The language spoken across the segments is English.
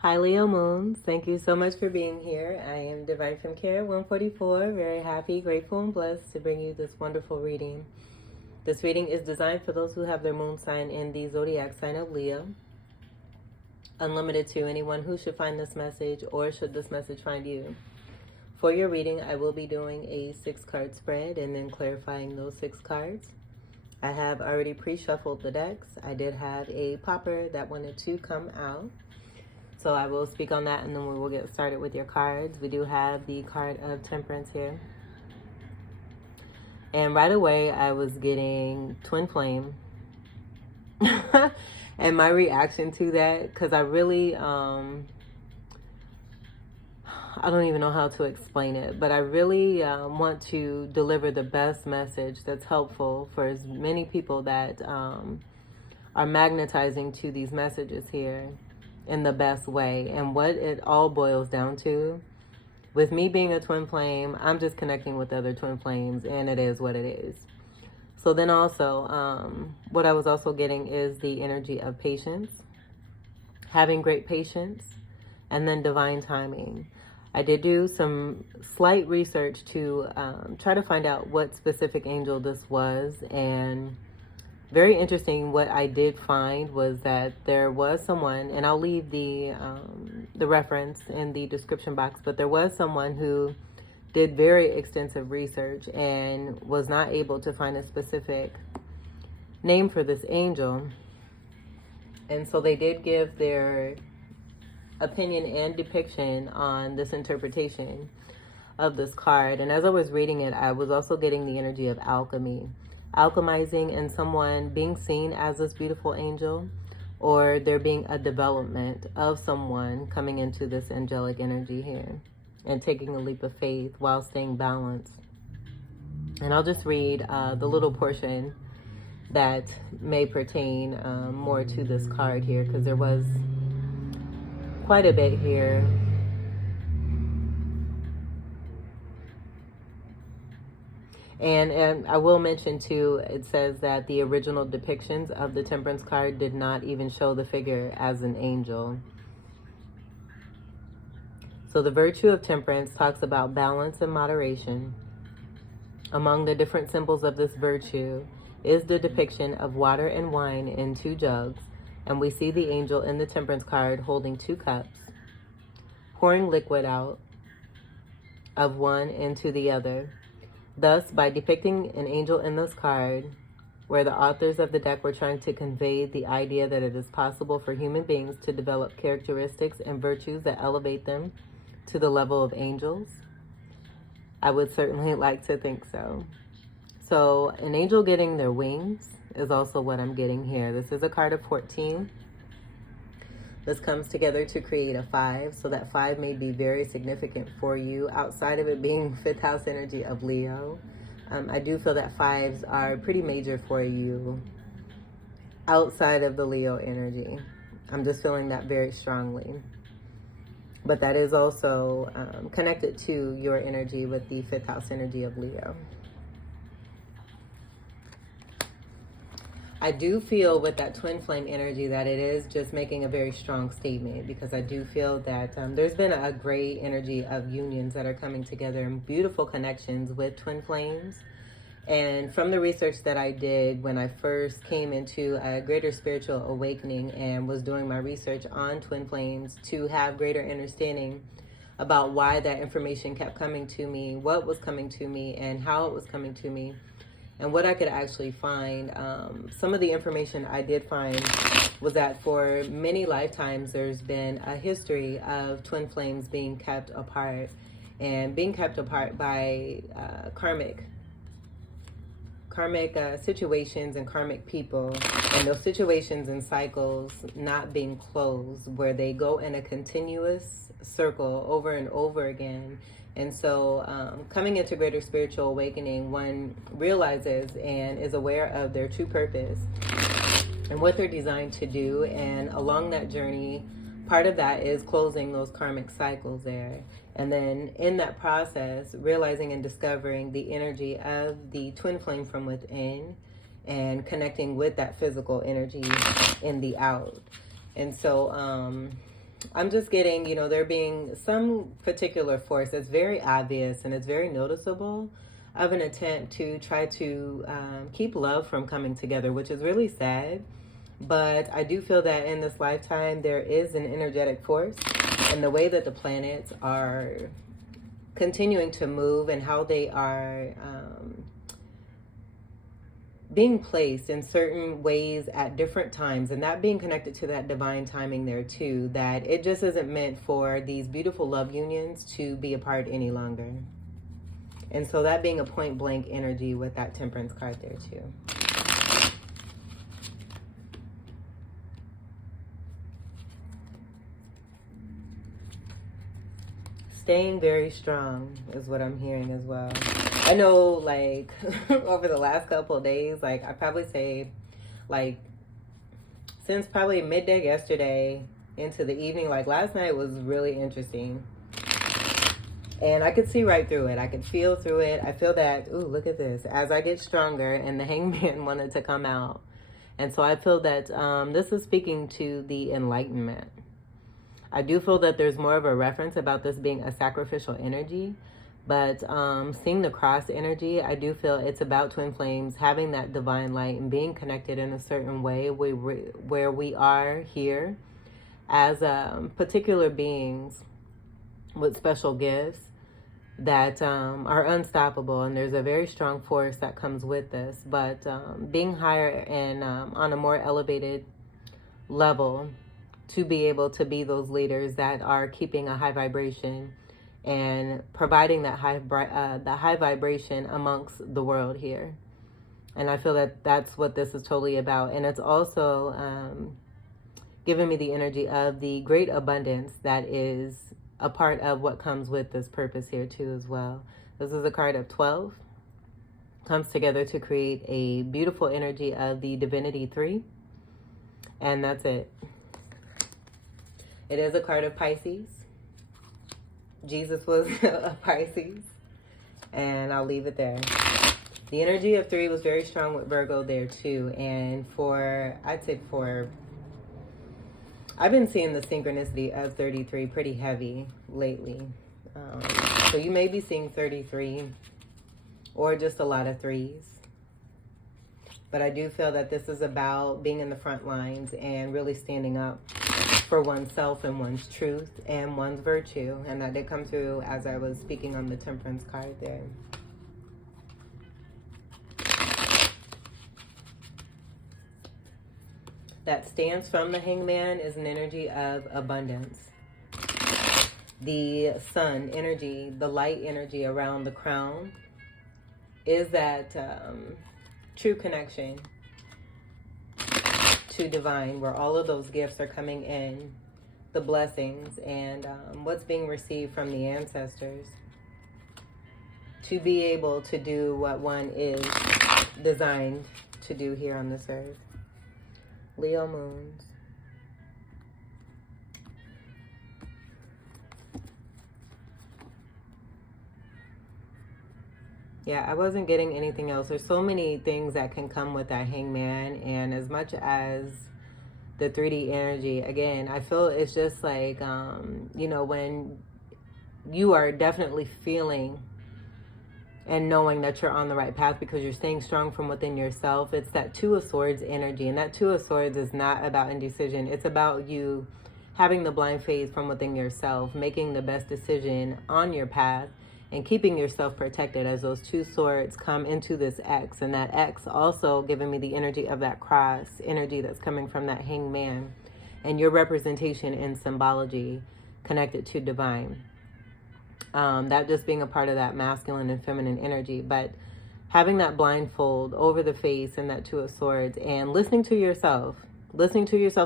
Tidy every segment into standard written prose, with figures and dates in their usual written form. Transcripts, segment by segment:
Hi Leo Moons, thank you so much for being here. I am Divine from Care 144, very happy, grateful, and blessed to bring you this wonderful reading. This reading is designed for those who have their moon sign in the zodiac sign of Leo. Unlimited to anyone who should find this message or should this message find you. For your reading, I will be doing a 6-card spread and then clarifying those 6 cards. I have already pre-shuffled the decks. I did have a popper that wanted to come out. So I will speak on that and then we will get started with your cards. We do have the card of Temperance here. And right away I was getting Twin Flame. And my reaction to that, because I really, I don't even know how to explain it, but I really want to deliver the best message that's helpful for as many people that are magnetizing to these messages here in the best way. And what it all boils down to, with me being a twin flame, I'm just connecting with other twin flames, and it is what it is. So then also, what I was also getting is the energy of patience, having great patience, and then divine timing. I did do some slight research to try to find out what specific angel this was, and very interesting, what I did find was that there was someone, and I'll leave the reference in the description box, but there was someone who did very extensive research and was not able to find a specific name for this angel. And so they did give their opinion and depiction on this interpretation of this card. And as I was reading it, I was also getting the energy of alchemy. Alchemizing and someone being seen as this beautiful angel, or there being a development of someone coming into this angelic energy here and taking a leap of faith while staying balanced. And I'll just read the little portion that may pertain more to this card here, because there was quite a bit here. And I will mention too, it says that the original depictions of the Temperance card did not even show the figure as an angel. So the virtue of Temperance talks about balance and moderation. Among the different symbols of this virtue is the depiction of water and wine in 2 jugs, and we see the angel in the Temperance card holding 2 cups, pouring liquid out of one into the other. Thus, by depicting an angel in this card, where the authors of the deck were trying to convey the idea that it is possible for human beings to develop characteristics and virtues that elevate them to the level of angels, I would certainly like to think so. So an angel getting their wings is also what I'm getting here. This is a card of 14. This comes together to create a 5, so that 5 may be very significant for you outside of it being 5th house energy of Leo. I do feel that 5s are pretty major for you outside of the Leo energy. I'm just feeling that very strongly. But that is also connected to your energy with the 5th house energy of Leo. I do feel with that twin flame energy that it is just making a very strong statement, because I do feel that there's been a great energy of unions that are coming together and beautiful connections with twin flames. And from the research that I did when I first came into a greater spiritual awakening and was doing my research on twin flames to have greater understanding about why that information kept coming to me, what was coming to me, and how it was coming to me, and what I could actually find. Some of the information I did find was that for many lifetimes there's been a history of twin flames being kept apart, and being kept apart by karmic situations and karmic people, and those situations and cycles not being closed, where they go in a continuous circle over and over again. And so coming into greater spiritual awakening, one realizes and is aware of their true purpose and what they're designed to do. And along that journey, part of that is closing those karmic cycles there. And then in that process, realizing and discovering the energy of the twin flame from within and connecting with that physical energy in the out. And so I'm just getting, there being some particular force that's very obvious and it's very noticeable of an attempt to try to keep love from coming together, which is really sad. But I do feel that in this lifetime, there is an energetic force, and the way that the planets are continuing to move and how they are being placed in certain ways at different times, and that being connected to that divine timing there too, that it just isn't meant for these beautiful love unions to be apart any longer. And so that being a point blank energy with that Temperance card there too. Staying very strong is what I'm hearing as well. I know, like, over the last couple of days, like, I probably say, like, since probably midday yesterday into the evening, like, last night was really interesting. And I could see right through it. I could feel through it. I feel that, ooh, look at this. As I get stronger, and the Hangman wanted to come out. And so I feel that this is speaking to the enlightenment. I do feel that there's more of a reference about this being a sacrificial energy, but seeing the cross energy, I do feel it's about twin flames, having that divine light and being connected in a certain way where we are here as particular beings with special gifts that are unstoppable, and there's a very strong force that comes with this, but being higher and on a more elevated level to be able to be those leaders that are keeping a high vibration and providing that high vibration amongst the world here. And I feel that that's what this is totally about. And it's also giving me the energy of the great abundance that is a part of what comes with this purpose here too as well. This is a card of 12. Comes together to create a beautiful energy of the Divinity 3. And that's it. It is a card of Pisces. Jesus was a Pisces. And I'll leave it there. The energy of 3 was very strong with Virgo there too. And I've been seeing the synchronicity of 33 pretty heavy lately. So you may be seeing 33 or just a lot of 3s. But I do feel that this is about being in the front lines and really standing up for oneself and one's truth and one's virtue. And that did come through as I was speaking on the Temperance card there. That stance from the Hangman is an energy of abundance. The sun energy, the light energy around the crown is that true connection to divine, where all of those gifts are coming in, the blessings and what's being received from the ancestors to be able to do what one is designed to do here on this earth. Leo moons. Yeah, I wasn't getting anything else. There's so many things that can come with that Hangman, and as much as the 3D energy, again, I feel it's just like, when you are definitely feeling and knowing that you're on the right path because you're staying strong from within yourself. It's that 2 of Swords energy, and that 2 of Swords is not about indecision. It's about you having the blind faith from within yourself, making the best decision on your path, and keeping yourself protected as those 2 swords come into this X. And that X also giving me the energy of that cross energy that's coming from that Hangman, and your representation in symbology connected to divine. That just being a part of that masculine and feminine energy, but having that blindfold over the face and that 2 of Swords, and listening to yourself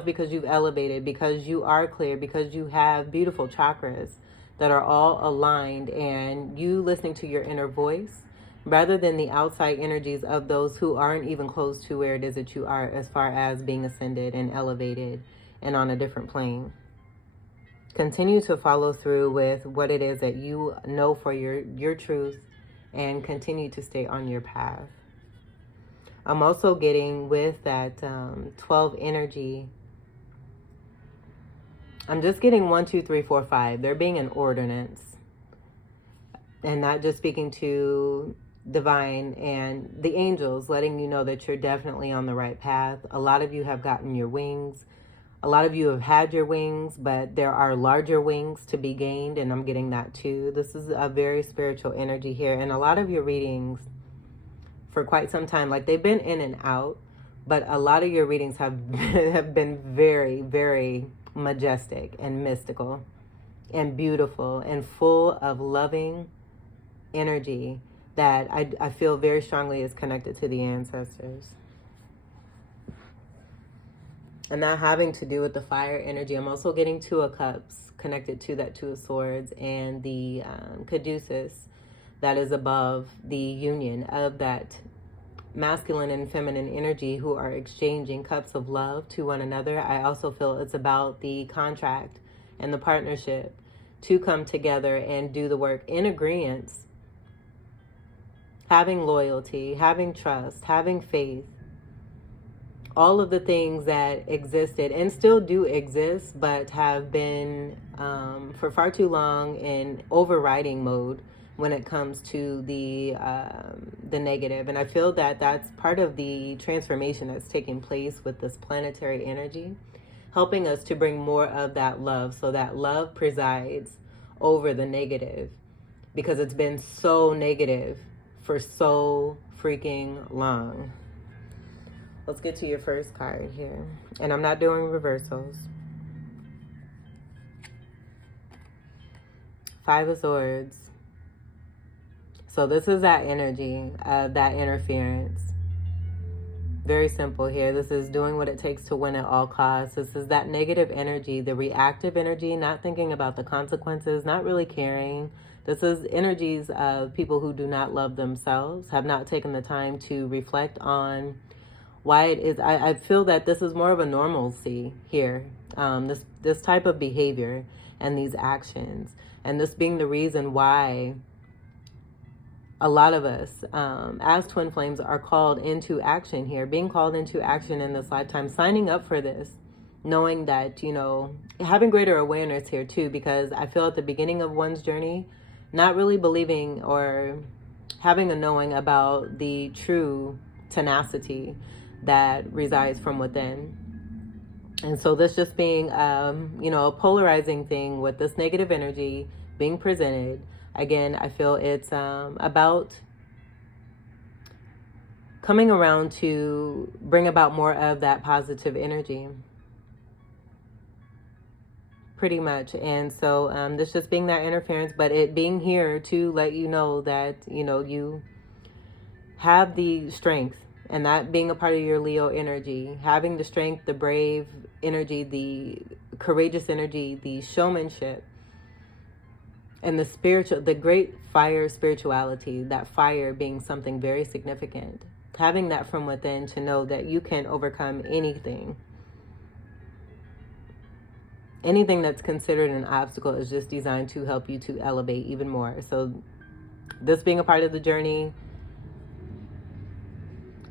because you've elevated, because you are clear, because you have beautiful chakras that are all aligned, and you listening to your inner voice rather than the outside energies of those who aren't even close to where it is that you are as far as being ascended and elevated and on a different plane. Continue to follow through with what it is that you know for your truth, and continue to stay on your path. I'm also getting with that 12 energy I'm just getting 1, 2, 3, 4, 5. There being an ordinance. And not just speaking to divine and the angels, letting you know that you're definitely on the right path. A lot of you have gotten your wings. A lot of you have had your wings, but there are larger wings to be gained, and I'm getting that too. This is a very spiritual energy here. And a lot of your readings for quite some time, like they've been in and out, but a lot of your readings have have been very, very majestic and mystical and beautiful and full of loving energy that I feel very strongly is connected to the ancestors. And that having to do with the fire energy, I'm also getting 2 of Cups connected to that 2 of Swords and the caduceus that is above the union of that masculine and feminine energy who are exchanging cups of love to one another. I also feel it's about the contract and the partnership to come together and do the work in agreement, having loyalty, having trust, having faith, all of the things that existed and still do exist, but have been for far too long in overriding mode when it comes to the negative. And I feel that that's part of the transformation that's taking place with this planetary energy, helping us to bring more of that love, so that love presides over the negative, because it's been so negative for so freaking long. Let's get to your first card here. And I'm not doing reversals. 5 of Swords. So this is that energy of that interference. Very simple here. This is doing what it takes to win at all costs. This is that negative energy, the reactive energy, not thinking about the consequences, not really caring. This is energies of people who do not love themselves, have not taken the time to reflect on why it is. I feel that this is more of a normalcy here. This type of behavior and these actions, and this being the reason why a lot of us, as twin flames, are called into action here, being called into action in this lifetime, signing up for this, knowing that, you know, having greater awareness here too, because I feel at the beginning of one's journey, not really believing or having a knowing about the true tenacity that resides from within. And so this just being, you know, a polarizing thing with this negative energy being presented. Again, I feel it's about coming around to bring about more of that positive energy. Pretty much. And so this just being that interference, but it being here to let you know that, you know, you have the strength. And that being a part of your Leo energy, having the strength, the brave energy, the courageous energy, the showmanship, and the spiritual, the great fire spirituality, that fire being something very significant. Having that from within to know that you can overcome anything. Anything that's considered an obstacle is just designed to help you to elevate even more. So this being a part of the journey,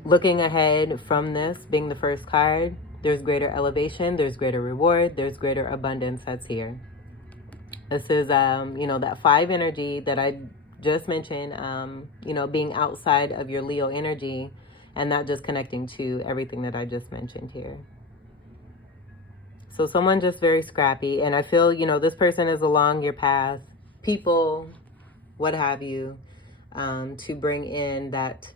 looking ahead from this being the first card, there's greater elevation, there's greater reward, there's greater abundance that's here. This is, you know, that 5 energy that I just mentioned, you know, being outside of your Leo energy and not just connecting to everything that I just mentioned here. So someone just very scrappy. And I feel, you know, this person is along your path, people, what have you, to bring in that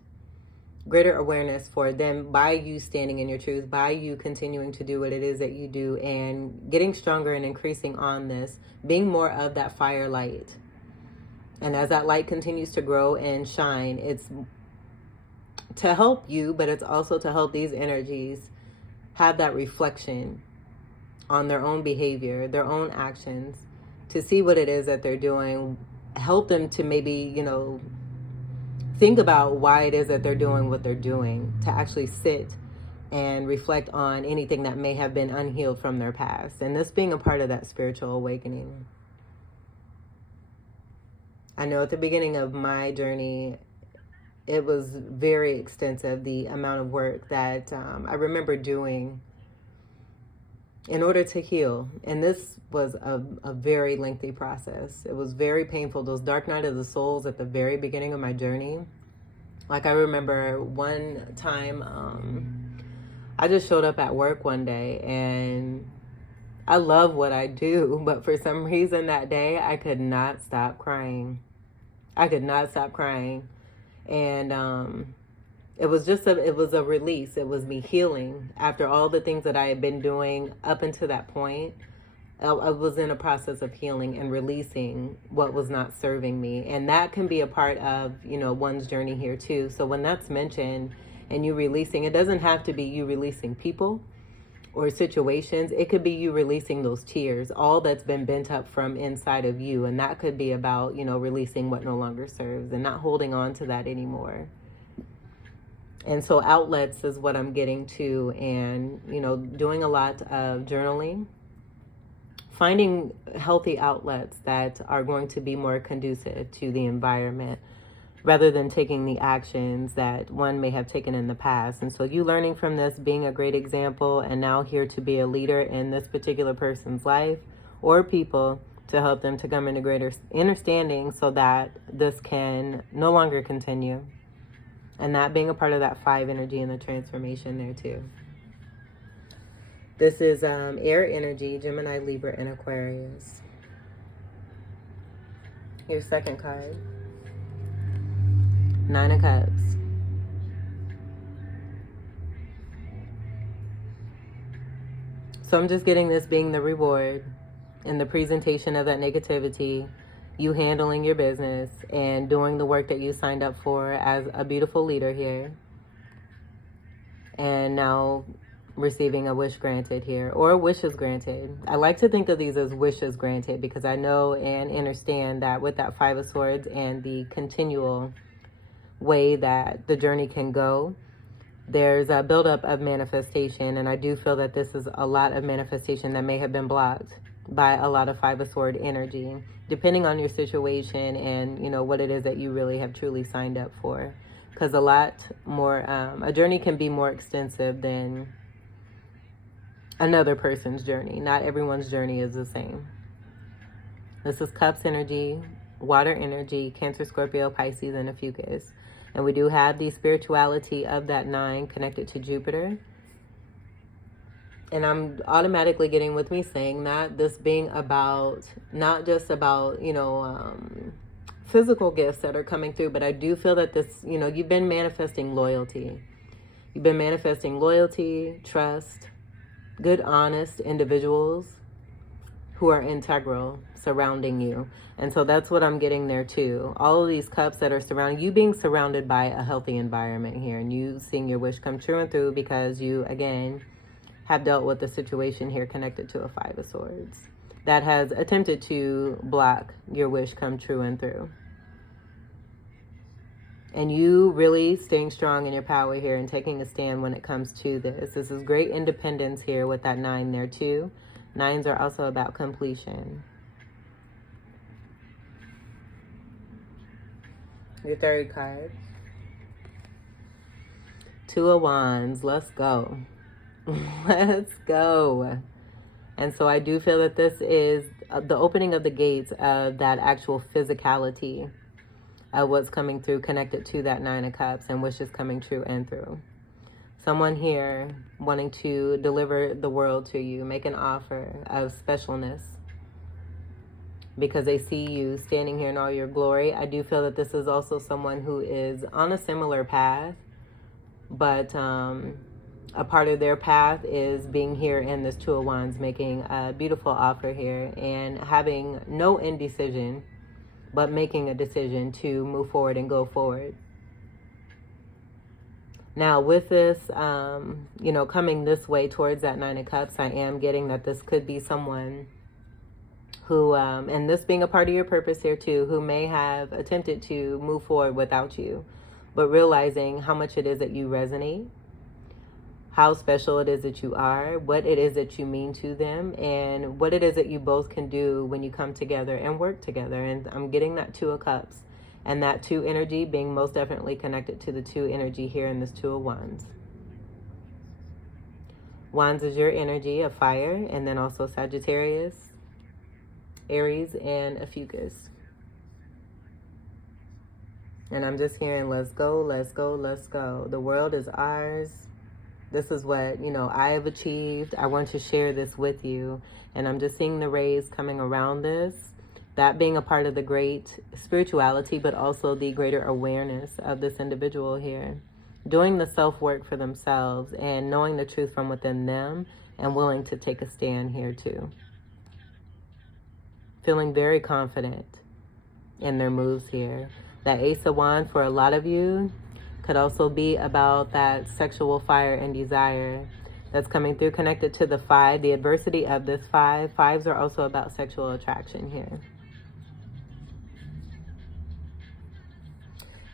greater awareness for them by you standing in your truth, by you continuing to do what it is that you do and getting stronger and increasing on this, being more of that fire light. And as that light continues to grow and shine, it's to help you, but it's also to help these energies have that reflection on their own behavior, their own actions, to see what it is that they're doing, help them to maybe, you know, think about why it is that they're doing what they're doing, to actually sit and reflect on anything that may have been unhealed from their past. And this being a part of that spiritual awakening. I know at the beginning of my journey, it was very extensive, the amount of work that I remember doing in order to heal. And this was a very lengthy process. It was very painful. Those dark night of the souls at the very beginning of my journey. Like I remember one time, I just showed up at work one day, and I love what I do, but for some reason that day I could not stop crying. I could not stop crying. And it was a release. It was me healing after all the things that I had been doing up until that point. I was in a process of healing and releasing what was not serving me. And that can be a part of, one's journey here too. So when that's mentioned and you releasing, it doesn't have to be you releasing people or situations. It could be you releasing those tears, all that's been bent up from inside of you. And that could be about, releasing what no longer serves and not holding on to that anymore. And so outlets is what I'm getting to, and, doing a lot of journaling, finding healthy outlets that are going to be more conducive to the environment rather than taking the actions that one may have taken in the past. And so you learning from this, being a great example, and now here to be a leader in this particular person's life or people to help them to come into greater understanding so that this can no longer continue. And that being a part of that 5 energy and the transformation there too. This is air energy, Gemini, Libra, and Aquarius. Your second card. 9 of Cups. So I'm just getting this being the reward in the presentation of that negativity, you handling your business and doing the work that you signed up for as a beautiful leader here. And now receiving a wish granted here, or wishes granted. I like to think of these as wishes granted because I know and understand that with that 5 of Swords and the continual way that the journey can go, there's a buildup of manifestation. And I do feel that this is a lot of manifestation that may have been blocked by a lot of 5 of Swords energy, depending on your situation and, what it is that you really have truly signed up for. Because a lot more, a journey can be more extensive than another person's journey. Not everyone's journey is the same. This is Cups energy, water energy, Cancer, Scorpio, Pisces, and a Fucus. And we do have the spirituality of that 9 connected to Jupiter. And I'm automatically getting with me saying that this being about, not just about, physical gifts that are coming through, but I do feel that this, you've been manifesting loyalty. You've been manifesting loyalty, trust, good, honest individuals who are integral surrounding you. And so that's what I'm getting there too. All of these cups that are surrounding you, being surrounded by a healthy environment here, and you seeing your wish come true and through because you, again, have dealt with the situation here connected to a 5 of Swords that has attempted to block your wish come true and through. And you really staying strong in your power here and taking a stand when it comes to this. This is great independence here with that 9 there too. 9s are also about completion. Your third card. 2 of Wands. Let's go. Let's go. And so I do feel that this is the opening of the gates of that actual physicality of what's coming through connected to that 9 of Cups and wishes coming true and through. Someone here wanting to deliver the world to you, make an offer of specialness because they see you standing here in all your glory. I do feel that this is also someone who is on a similar path, but a part of their path is being here in this 2 of Wands, making a beautiful offer here and having no indecision, but making a decision to move forward and go forward. Now with this, coming this way towards that 9 of Cups, I am getting that this could be someone who, and this being a part of your purpose here too, who may have attempted to move forward without you, but realizing how much it is that you resonate, how special it is that you are, what it is that you mean to them, and what it is that you both can do when you come together and work together. And I'm getting that 2 of Cups, and that 2 energy being most definitely connected to the 2 energy here in this 2 of Wands. Wands is your energy of fire, and then also Sagittarius, Aries, and a Fucus. And I'm just hearing, let's go, let's go, let's go. The world is ours. This is what, I have achieved. I want to share this with you. And I'm just seeing the rays coming around this. That being a part of the great spirituality, but also the greater awareness of this individual here. Doing the self-work for themselves and knowing the truth from within them and willing to take a stand here too. Feeling very confident in their moves here. That Ace of Wands for a lot of you could also be about that sexual fire and desire that's coming through, connected to the 5, the adversity of this 5. 5s are also about sexual attraction here.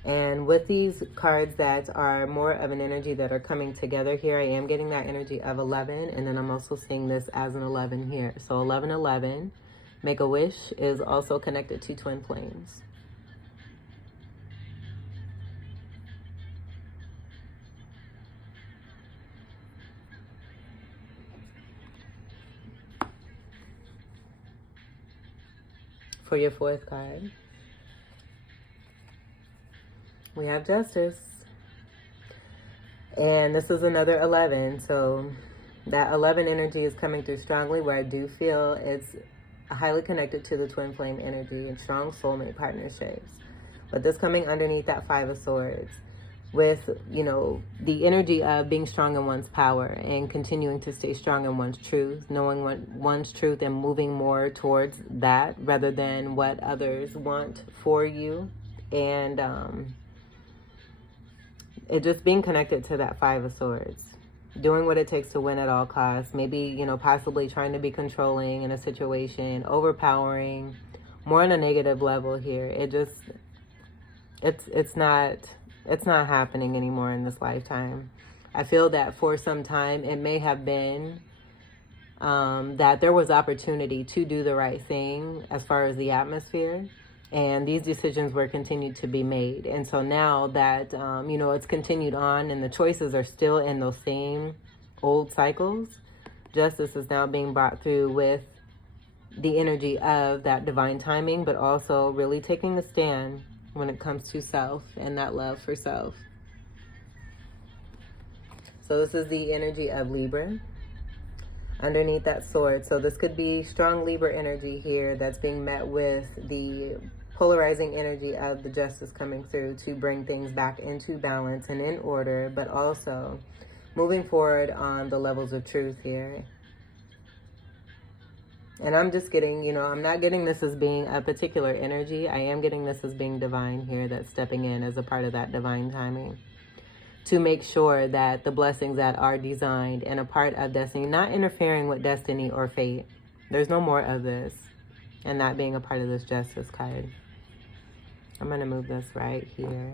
And with these cards that are more of an energy that are coming together here, I am getting that energy of 11, and then I'm also seeing this as an 11 here. So 1111, Make a Wish, is also connected to twin flames. For your 4th card, we have Justice. And this is another 11. So that 11 energy is coming through strongly, where I do feel it's highly connected to the twin flame energy and strong soulmate partnerships. But this coming underneath that 5 of Swords with, the energy of being strong in one's power and continuing to stay strong in one's truth, knowing one's truth and moving more towards that rather than what others want for you. And it just being connected to that 5 of Swords. Doing what it takes to win at all costs. Maybe, possibly trying to be controlling in a situation, overpowering, more on a negative level here. It's not happening anymore in this lifetime. I feel that for some time it may have been that there was opportunity to do the right thing as far as the atmosphere, and these decisions were continued to be made. And so now that it's continued on and the choices are still in those same old cycles, justice is now being brought through with the energy of that divine timing, but also really taking a stand when it comes to self and that love for self. So this is the energy of Libra underneath that sword. So this could be strong Libra energy here that's being met with the polarizing energy of the Justice coming through to bring things back into balance and in order, but also moving forward on the levels of truth here. And I'm just getting, I'm not getting this as being a particular energy. I am getting this as being divine here, that's stepping in as a part of that divine timing to make sure that the blessings that are designed and a part of destiny, not interfering with destiny or fate. There's no more of this. And that being a part of this Justice card. I'm going to move this right here.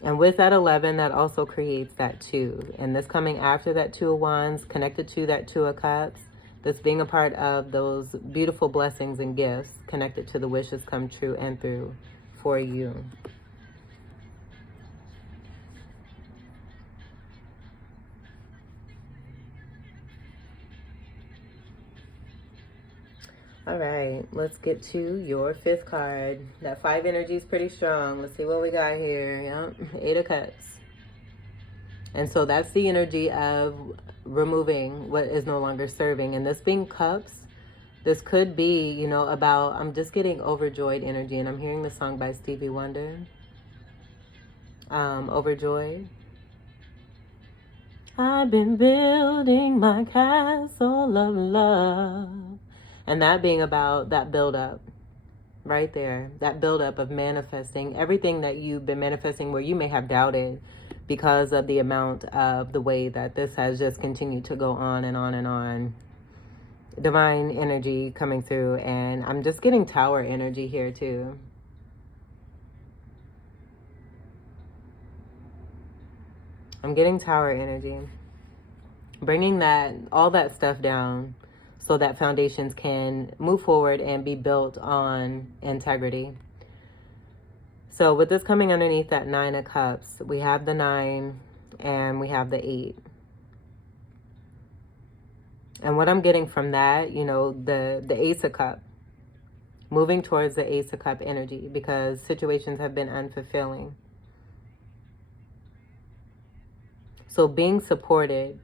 And with that 11, that also creates that 2. And this coming after that 2 of Wands, connected to that 2 of Cups, this being a part of those beautiful blessings and gifts connected to the wishes come true and through for you. All right, let's get to your 5th card. That 5 energy is pretty strong. Let's see what we got here. Yep, 8 of Cups. And so that's the energy of removing what is no longer serving. And this being Cups, this could be, about, I'm just getting Overjoyed energy. And I'm hearing the song by Stevie Wonder. Overjoyed. I've been building my castle of love. And that being about that buildup right there, that buildup of manifesting everything that you've been manifesting where you may have doubted because of the amount of the way that this has just continued to go on and on and on. Divine energy coming through, and I'm just getting Tower energy here too. I'm getting Tower energy. Bringing all that stuff down, so that foundations can move forward and be built on integrity. So with this coming underneath that 9 of Cups, we have the 9 and we have the 8. And what I'm getting from that, the Ace of Cup, moving towards the Ace of Cup energy because situations have been unfulfilling. So being supported,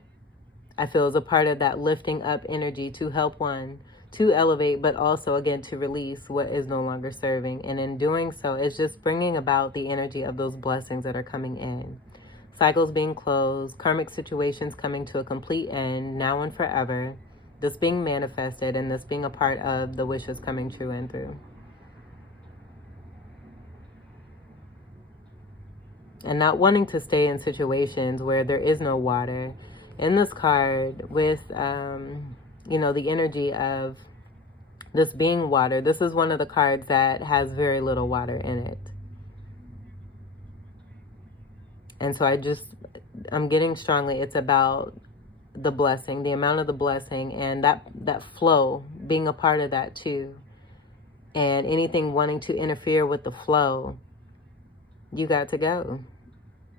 I feel, is a part of that lifting up energy to help one to elevate, but also, again, to release what is no longer serving. And in doing so, it's just bringing about the energy of those blessings that are coming in. Cycles being closed, karmic situations coming to a complete end, now and forever. This being manifested and this being a part of the wishes coming true and through. And not wanting to stay in situations where there is no water. In this card with, the energy of this being water, this is one of the cards that has very little water in it. And so I'm getting strongly, it's about the blessing, the amount of the blessing, and that flow, being a part of that too. And anything wanting to interfere with the flow, you got to go,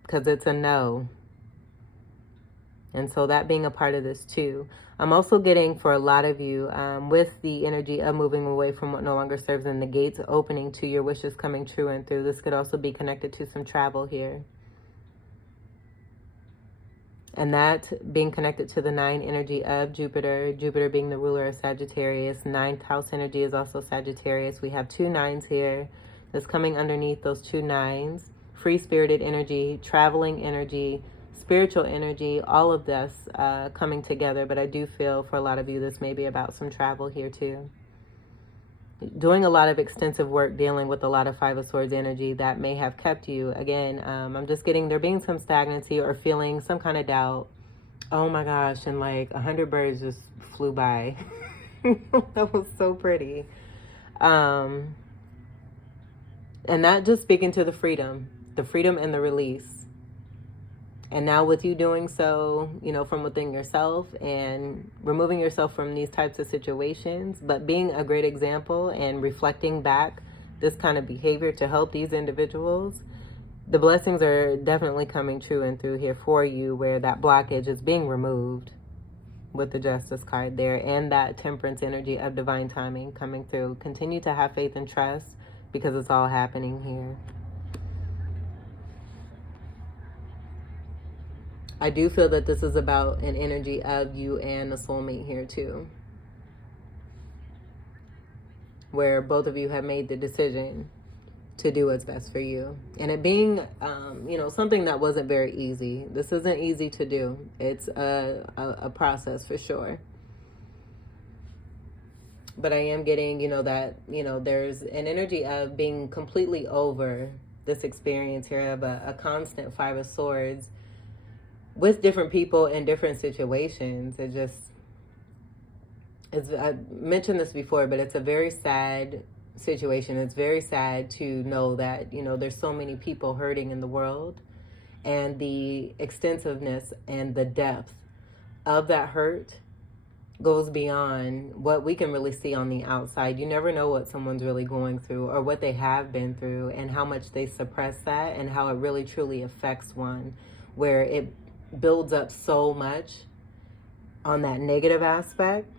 because it's a no. And so that being a part of this too. I'm also getting, for a lot of you, with the energy of moving away from what no longer serves and the gates opening to your wishes coming true and through. This could also be connected to some travel here. And that being connected to the 9 energy of Jupiter, Jupiter being the ruler of Sagittarius. 9th house energy is also Sagittarius. We have 2 9s here. That's coming underneath those 2 9s. Free-spirited energy, traveling energy, spiritual energy, all of this coming together. But I do feel for a lot of you, this may be about some travel here too. Doing a lot of extensive work dealing with a lot of 5 of Swords energy that may have kept you. Again, I'm just getting there being some stagnancy or feeling some kind of doubt. Oh my gosh, and like 100 birds just flew by. That was so pretty. And that just speaking to the freedom and the release. And now with you doing so, from within yourself and removing yourself from these types of situations, but being a great example and reflecting back this kind of behavior to help these individuals, the blessings are definitely coming true and through here for you, where that blockage is being removed with the Justice card there, and that Temperance energy of divine timing coming through. Continue to have faith and trust because it's all happening here. I do feel that this is about an energy of you and a soulmate here too, where both of you have made the decision to do what's best for you. And it being, something that wasn't very easy. This isn't easy to do. It's a process for sure. But I am getting, that, there's an energy of being completely over this experience here of a constant 5 of Swords with different people in different situations. I mentioned this before, but it's a very sad situation. It's very sad to know that, there's so many people hurting in the world, and the extensiveness and the depth of that hurt goes beyond what we can really see on the outside. You never know what someone's really going through or what they have been through and how much they suppress that and how it really truly affects one, where it builds up so much on that negative aspect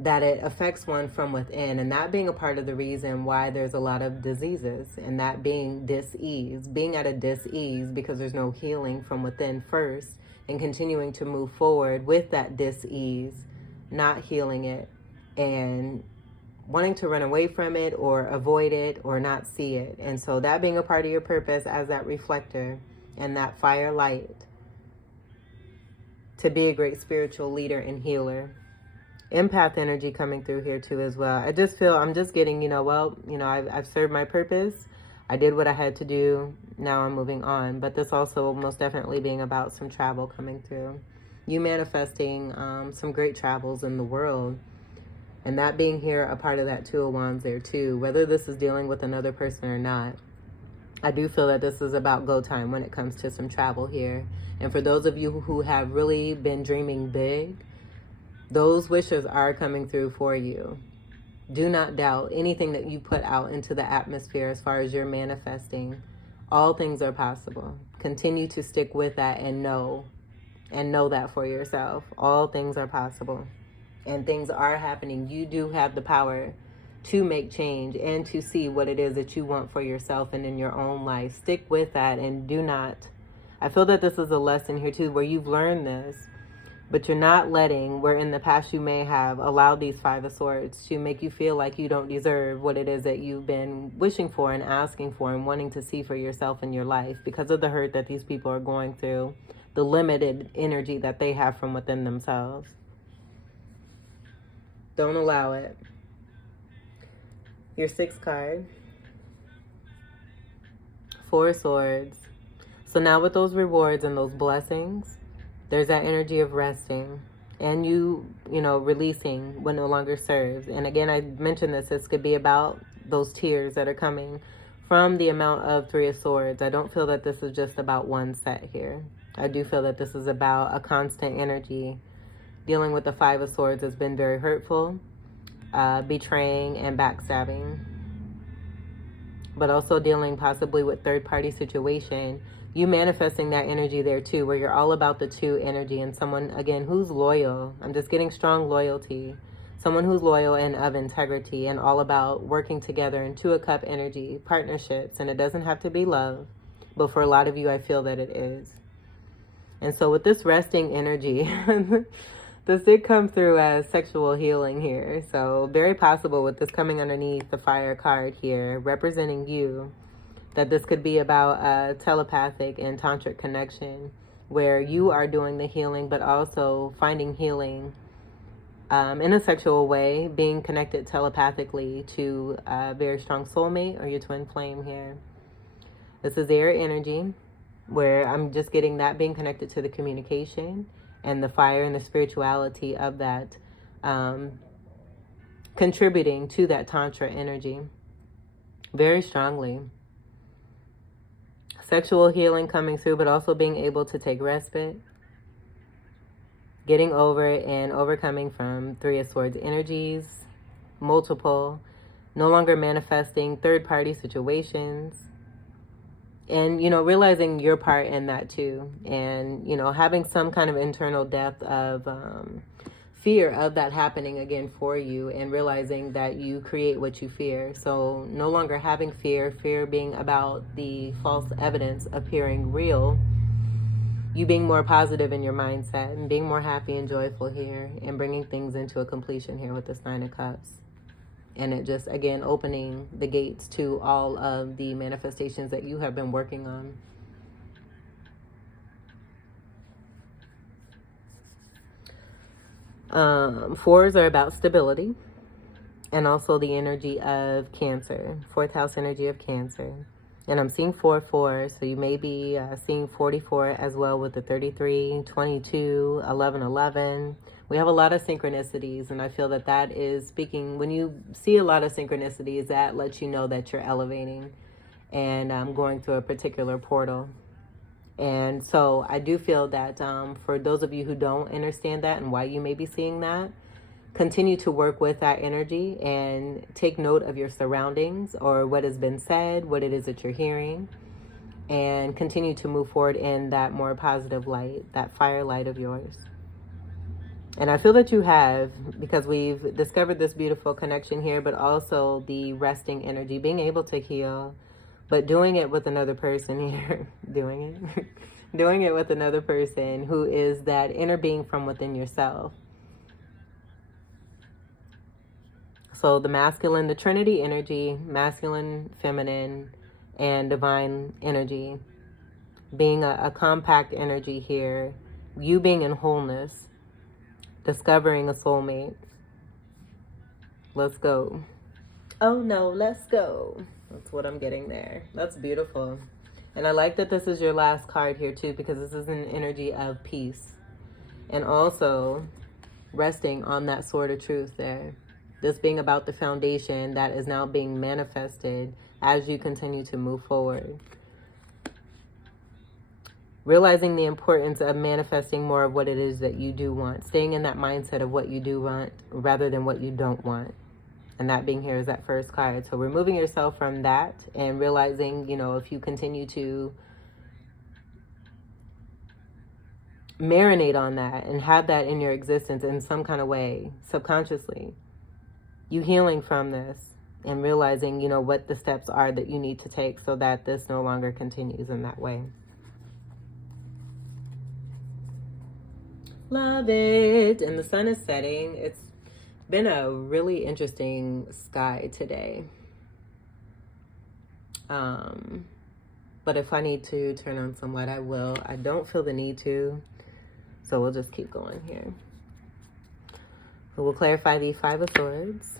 that it affects one from within. And that being a part of the reason why there's a lot of diseases, and that being dis-ease, being at a dis-ease because there's no healing from within first, and continuing to move forward with that dis-ease, not healing it, and wanting to run away from it or avoid it or not see it. And so that being a part of your purpose as that reflector and that fire light to be a great spiritual leader and healer. Empath energy coming through here too as well. I just feel, I'm just getting, I've served my purpose. I did what I had to do. Now I'm moving on. But this also most definitely being about some travel coming through. You manifesting some great travels in the world. And that being here, a part of that 2 of Wands there too. Whether this is dealing with another person or not, I do feel that this is about go time when it comes to some travel here. And for those of you who have really been dreaming big, those wishes are coming through for you. Do not doubt anything that you put out into the atmosphere as far as you're manifesting. All things are possible. Continue to stick with that and know and know that for yourself. All things are possible and things are happening. You do have the power to make change and to see what it is that you want for yourself and in your own life. Stick with that and do not. I feel that this is a lesson here too, where you've learned this, but you're not letting, where in the past you may have allowed these Five of Swords to make you feel like you don't deserve what it is that you've been wishing for and asking for and wanting to see for yourself in your life, because of the hurt that these people are going through, the limited energy that they have from within themselves. Don't allow it. Your 6th card. 4 of Swords. So now with those rewards and those blessings, there's that energy of resting and you know, releasing what no longer serves. And again, I mentioned this could be about those tears that are coming from the amount of 3 of Swords. I don't feel that this is just about one set here. I do feel that this is about a constant energy. Dealing with the 5 of Swords has been very hurtful, betraying and backstabbing. But also dealing possibly with third-party situation. You manifesting that energy there too, where you're all about the 2 energy and someone, again, who's loyal. I'm just getting strong loyalty. Someone who's loyal and of integrity and all about working together in 2 of Cup energy, partnerships. And it doesn't have to be love, but for a lot of you, I feel that it is. And so with this resting energy, this did come through as sexual healing here. So very possible with this coming underneath the Fire card here, representing you, that this could be about a telepathic and tantric connection where you are doing the healing, but also finding healing in a sexual way, being connected telepathically to a very strong soulmate or your twin flame here. This is air energy, where I'm just getting that being connected to the communication and the fire and the spirituality of that, contributing to that tantra energy very strongly. Sexual healing coming through, but also being able to take respite, getting over it and overcoming from 3 of Swords energies, multiple, no longer manifesting third-party situations. And, you know, realizing your part in that too. And, you know, having some kind of internal depth of fear of that happening again for you, and realizing that you create what you fear. So no longer having fear being about the false evidence appearing real. You being more positive in your mindset and being more happy and joyful here, and bringing things into a completion here with this 9 of Cups. And it just, again, opening the gates to all of the manifestations that you have been working on. Fours are about stability and also the energy of Cancer, 4th house energy of Cancer. And I'm seeing 4-4, so you may be seeing 44 as well with the 33, 22, 11. We have a lot of synchronicities, and I feel that that is speaking. When you see a lot of synchronicities, that lets you know that you're elevating and going through a particular portal. And so I do feel that for those of you who don't understand that and why you may be seeing that, continue to work with that energy and take note of your surroundings or what has been said, what it is that you're hearing, and continue to move forward in that more positive light, that fire light of yours. And I feel that you have, because we've discovered this beautiful connection here, but also the resting energy, being able to heal, but doing it with another person here, doing it with another person who is that inner being from within yourself. So the masculine, the Trinity energy, masculine, feminine, and divine energy, being a compact energy here, you being in wholeness, discovering a soulmate. Let's go. Oh no, let's go. That's what I'm getting there. That's beautiful. And I like that this is your last card here too, because this is an energy of peace. And also resting on that sword of truth there. This being about the foundation that is now being manifested as you continue to move forward. Realizing the importance of manifesting more of what it is that you do want. Staying in that mindset of what you do want rather than what you don't want. And that being here is that first card. So removing yourself from that and realizing, you know, if you continue to marinate on that and have that in your existence in some kind of way, subconsciously. You healing from this and realizing, you know, what the steps are that you need to take so that this no longer continues in that way. Love it. And the sun is setting. It's been a really interesting sky today. But if I need to turn on some light, I will. I don't feel the need to, so we'll just keep going here. So we'll clarify the Five of Swords.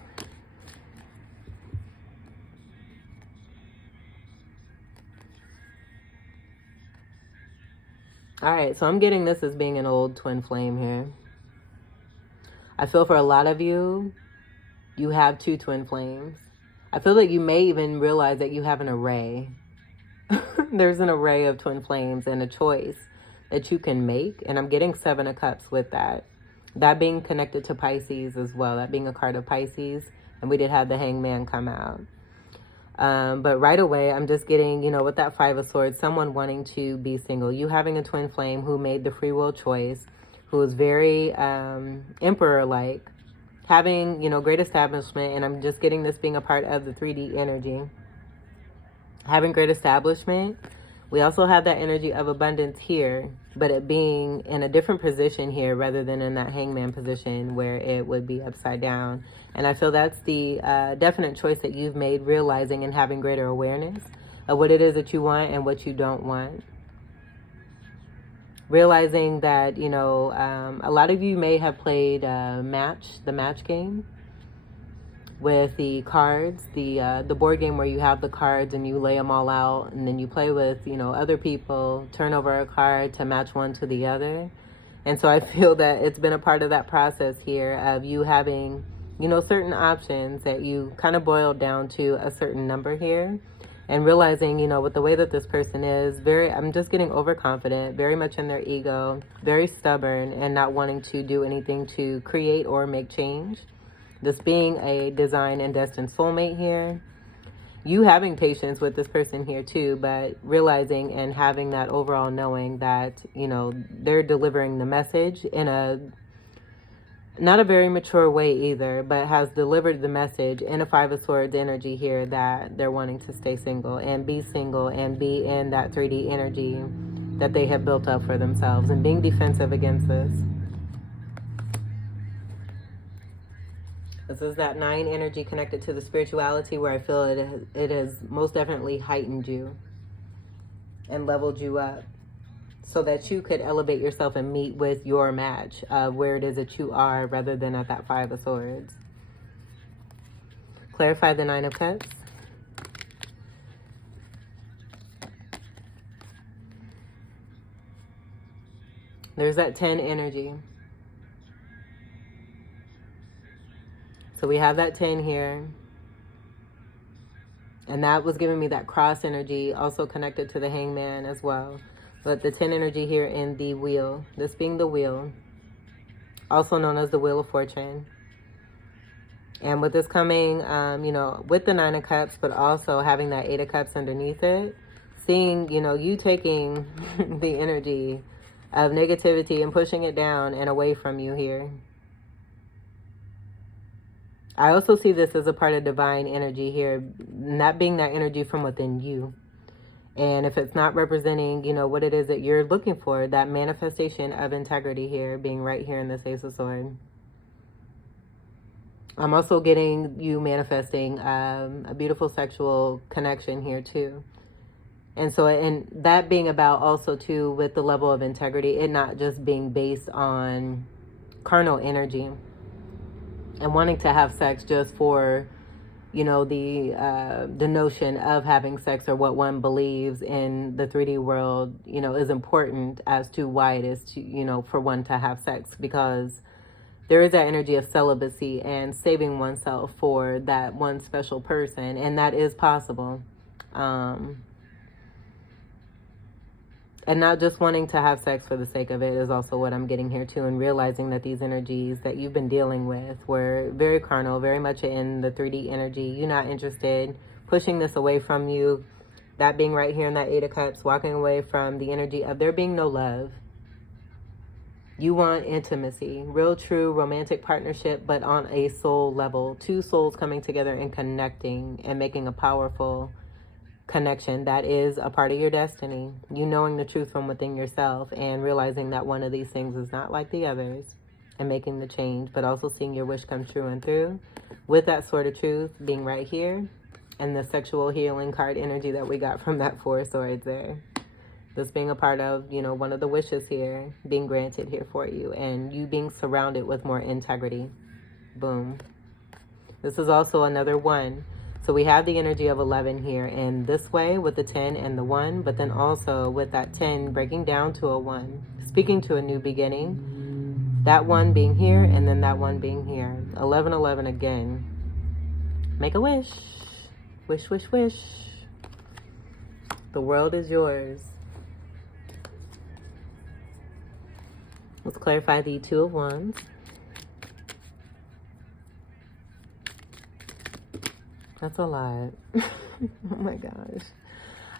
All right, so I'm getting this as being an old twin flame here. I feel for a lot of you, you have two twin flames. I feel like you may even realize that you have an array. There's an array of twin flames and a choice that you can make. And I'm getting Seven of Cups with that. That being connected to Pisces as well. That being a card of Pisces. And we did have the Hangman come out. But right away, I'm just getting, you know, with that Five of Swords, someone wanting to be single. You having a twin flame who made the free will choice, who is very emperor-like, having, you know, great establishment. And I'm just getting this being a part of the 3D energy. Having great establishment. We also have that energy of abundance here, but it being in a different position here rather than in that Hangman position where it would be upside down. And I feel that's the definite choice that you've made, realizing and having greater awareness of what it is that you want and what you don't want. Realizing that, you know, a lot of you may have played the match game with the cards, the board game where you have the cards and you lay them all out and then you play with, you know, other people, turn over a card to match one to the other. And so I feel that it's been a part of that process here of you having, you know, certain options that you kind of boiled down to a certain number here, and realizing, you know, with the way that this person is I'm just getting overconfident, very much in their ego, very stubborn, and not wanting to do anything to create or make change. This being a design and destined soulmate here. You having patience with this person here too, but realizing and having that overall knowing that, you know, they're delivering the message in a, not a very mature way either, but has delivered the message in a Five of Swords energy here that they're wanting to stay single and be in that 3D energy that they have built up for themselves and being defensive against this. This is that 9 energy connected to the spirituality where I feel it has most definitely heightened you and leveled you up so that you could elevate yourself and meet with your match where it is that you are rather than at that Five of Swords. Clarify the Nine of Cups. There's that 10 energy. So we have that 10 here. And that was giving me that cross energy, also connected to the Hangman as well. But the 10 energy here in the wheel, this being the wheel, also known as the Wheel of Fortune. And with this coming, you know, with the 9 of Cups, but also having that 8 of Cups underneath it, seeing, you know, you taking the energy of negativity and pushing it down and away from you here. I also see this as a part of divine energy here, not being that energy from within you. And if it's not representing, you know, what it is that you're looking for, that manifestation of integrity here, being right here in this Ace of Swords. I'm also getting you manifesting a beautiful sexual connection here too. And so, and that being about also too with the level of integrity, it not just being based on carnal energy and wanting to have sex just for, you know, the notion of having sex or what one believes in the 3D world, you know, is important as to why it is to, you know, for one to have sex, because there is that energy of celibacy and saving oneself for that one special person, and that is possible. And not just wanting to have sex for the sake of it is also what I'm getting here too, and realizing that these energies that you've been dealing with were very carnal, very much in the 3D energy. You're not interested, pushing this away from you. That being right here in that 8 of Cups, walking away from the energy of there being no love. You want intimacy, real, true, romantic partnership, but on a soul level. Two souls coming together and connecting and making a powerful connection that is a part of your destiny. You knowing the truth from within yourself and realizing that one of these things is not like the others and making the change, but also seeing your wish come true and through with that sort of truth being right here, and the sexual healing card energy that we got from that Four of Swords there. This being a part of, one of the wishes here being granted here for you, and you being surrounded with more integrity. Boom. This is also another 1. So we have the energy of 11 here, and this way with the 10 and the 1, but then also with that 10 breaking down to a 1, speaking to a new beginning. That 1 being here, and then that 1 being here. 11, 11 again. Make a wish. Wish, wish, wish. The world is yours. Let's clarify the 2 of Wands. That's a lot. Oh my gosh.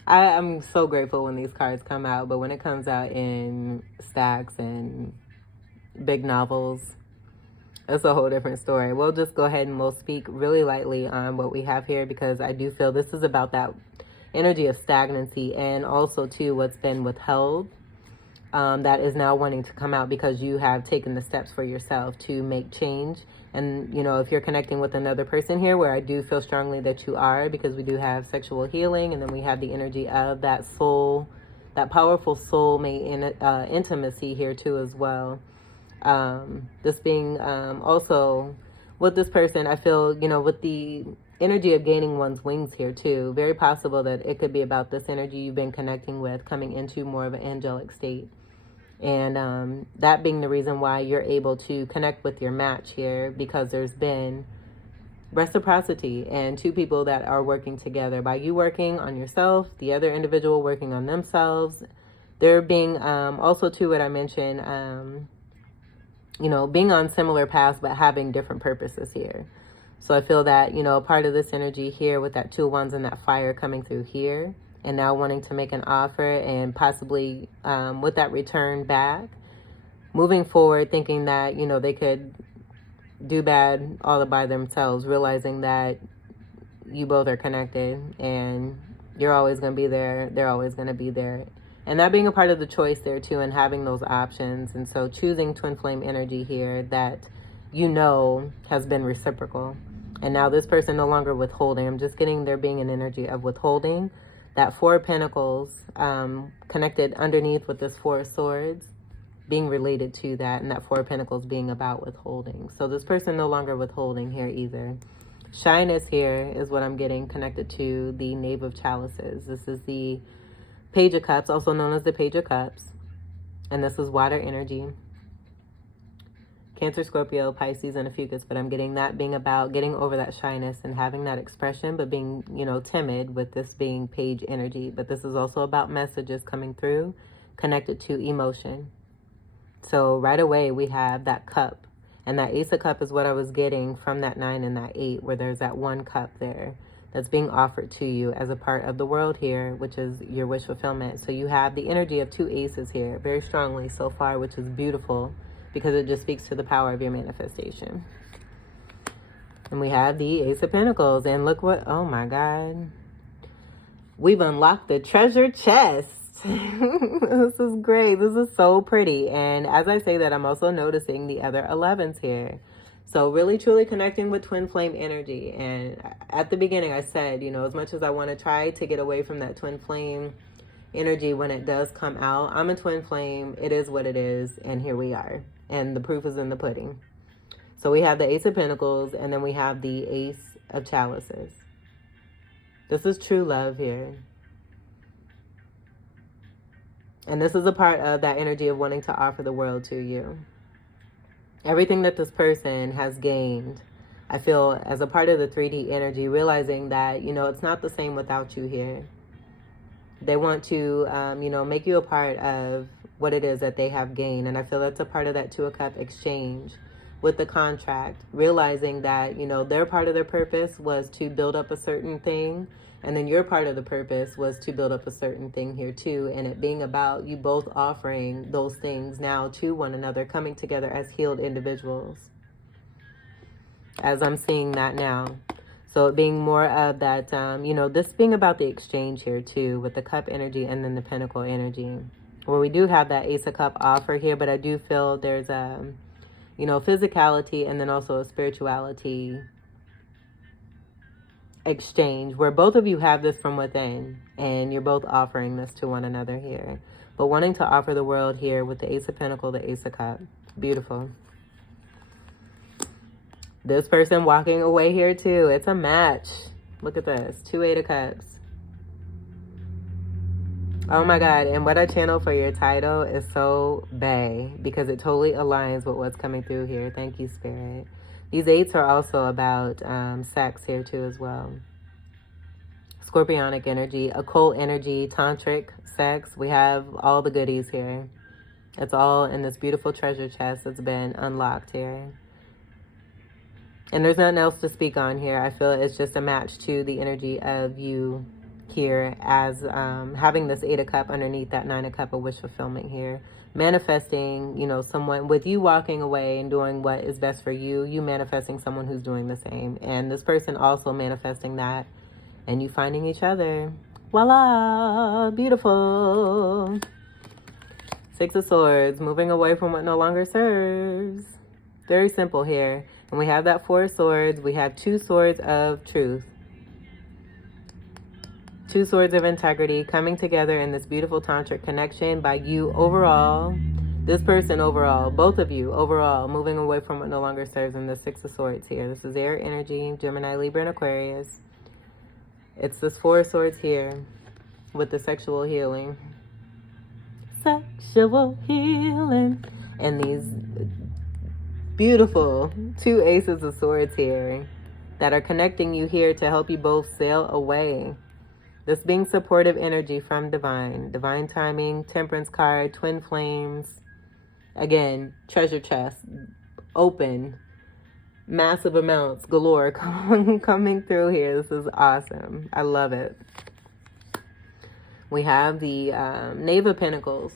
I'm so grateful when these cards come out, but when it comes out in stacks and big novels, it's a whole different story. We'll just go ahead and we'll speak really lightly on what we have here, because I do feel this is about that energy of stagnancy, and also too what's been withheld. That is now wanting to come out because you have taken the steps for yourself to make change. And, if you're connecting with another person here, where I do feel strongly that you are, because we do have sexual healing, and then we have the energy of that soul, that powerful soulmate intimacy here too as well. This being also with this person, I feel, with the energy of gaining one's wings here too, very possible that it could be about this energy you've been connecting with coming into more of an angelic state. And that being the reason why you're able to connect with your match here, because there's been reciprocity and 2 people that are working together. By you working on yourself, the other individual working on themselves. There being also too what I mentioned, being on similar paths but having different purposes here. So I feel that, part of this energy here with that 2 of Wands and that fire coming through here, and now wanting to make an offer and possibly with that return back, moving forward, thinking that, they could do bad all by themselves, realizing that you both are connected and you're always going to be there. They're always going to be there. And that being a part of the choice there too, and having those options. And so choosing twin flame energy here that has been reciprocal. And now this person no longer withholding. I'm just getting there being an energy of withholding. That 4 of Pentacles connected underneath with this 4 of Swords being related to that, and that 4 of Pentacles being about withholding. So this person no longer withholding here either. Shyness here is what I'm getting connected to the Knave of Chalices. This is the Page of Cups, also known as the Page of Cups. And this is water energy. Cancer, Scorpio, Pisces, and a Fucus, but I'm getting that being about getting over that shyness and having that expression, but being, timid with this being page energy. But this is also about messages coming through connected to emotion. So right away we have that cup, and that Ace of Cup is what I was getting from that 9 and that 8, where there's that 1 cup there that's being offered to you as a part of the world here, which is your wish fulfillment. So you have the energy of 2 aces here very strongly so far, which is beautiful, because it just speaks to the power of your manifestation. And we have the Ace of Pentacles. And look what, oh my God. We've unlocked the treasure chest. This is great. This is so pretty. And as I say that, I'm also noticing the other 11s here. So really, truly connecting with twin flame energy. And at the beginning, I said, as much as I want to try to get away from that twin flame energy when it does come out, I'm a twin flame. It is what it is. And here we are. And the proof is in the pudding. So we have the Ace of Pentacles, and then we have the Ace of Chalices. This is true love here. And this is a part of that energy of wanting to offer the world to you. Everything that this person has gained, I feel, as a part of the 3D energy, realizing that, it's not the same without you here. They want to, make you a part of what it is that they have gained. And I feel that's a part of that 2 of Cups exchange with the contract, realizing that, their part of their purpose was to build up a certain thing. And then your part of the purpose was to build up a certain thing here too. And it being about you both offering those things now to one another, coming together as healed individuals. As I'm seeing that now. So it being more of that, this being about the exchange here too, with the cup energy and then the pentacle energy. Where we do have that Ace of Cup offer here, but I do feel there's physicality and then also a spirituality exchange where both of you have this from within and you're both offering this to one another here, but wanting to offer the world here with the Ace of Pentacles, the Ace of Cup. Beautiful. This person walking away here too. It's a match. Look at this. 2 Eight of Cups. Oh my God. And what I channel for your title is so bae, because it totally aligns with what's coming through here. Thank you, Spirit. These 8s are also about sex here too as well. Scorpionic energy, occult energy, tantric, sex. We have all the goodies here. It's all in this beautiful treasure chest that's been unlocked here. And there's nothing else to speak on here. I feel it's just a match to the energy of you here as having this 8 of Cup underneath that 9 of Cup of wish fulfillment here. Manifesting, someone with you walking away and doing what is best for you. You manifesting someone who's doing the same. And this person also manifesting that. And you finding each other. Voila! Beautiful. 6 of Swords. Moving away from what no longer serves. Very simple here. And we have that 4 of Swords. We have 2 swords of truth. 2 swords of integrity coming together in this beautiful tantric connection by you overall. This person overall. Both of you overall. Moving away from what no longer serves in the 6 of Swords here. This is air energy. Gemini, Libra, and Aquarius. It's this 4 of Swords here with the sexual healing. Sexual healing. And these beautiful 2 Aces of Swords here that are connecting you here to help you both sail away. This being supportive energy from divine timing, Temperance card, twin flames. Again, treasure chest, open, massive amounts galore coming through here. This is awesome. I love it. We have the Knave of Pentacles.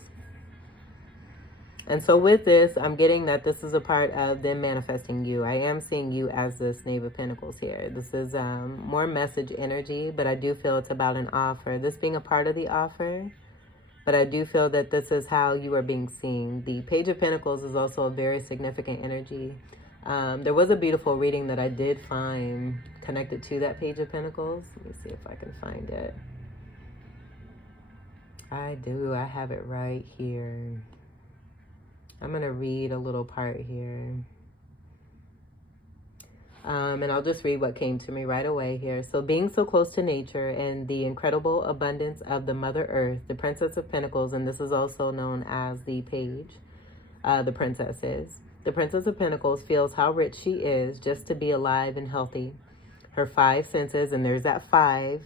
And so with this, I'm getting that this is a part of them manifesting you. I am seeing you as this Knave of Pentacles here. This is more message energy, but I do feel it's about an offer. This being a part of the offer, but I do feel that this is how you are being seen. The Page of Pentacles is also a very significant energy. There was a beautiful reading that I did find connected to that Page of Pentacles. Let me see if I can find it. I do. I have it right here. I'm going to read a little part here. And I'll just read what came to me right away here. So being so close to nature and the incredible abundance of the Mother Earth, the Princess of Pentacles, and this is also known as the Page, the Princess is. The Princess of Pentacles feels how rich she is just to be alive and healthy. Her 5 senses, and there's that 5,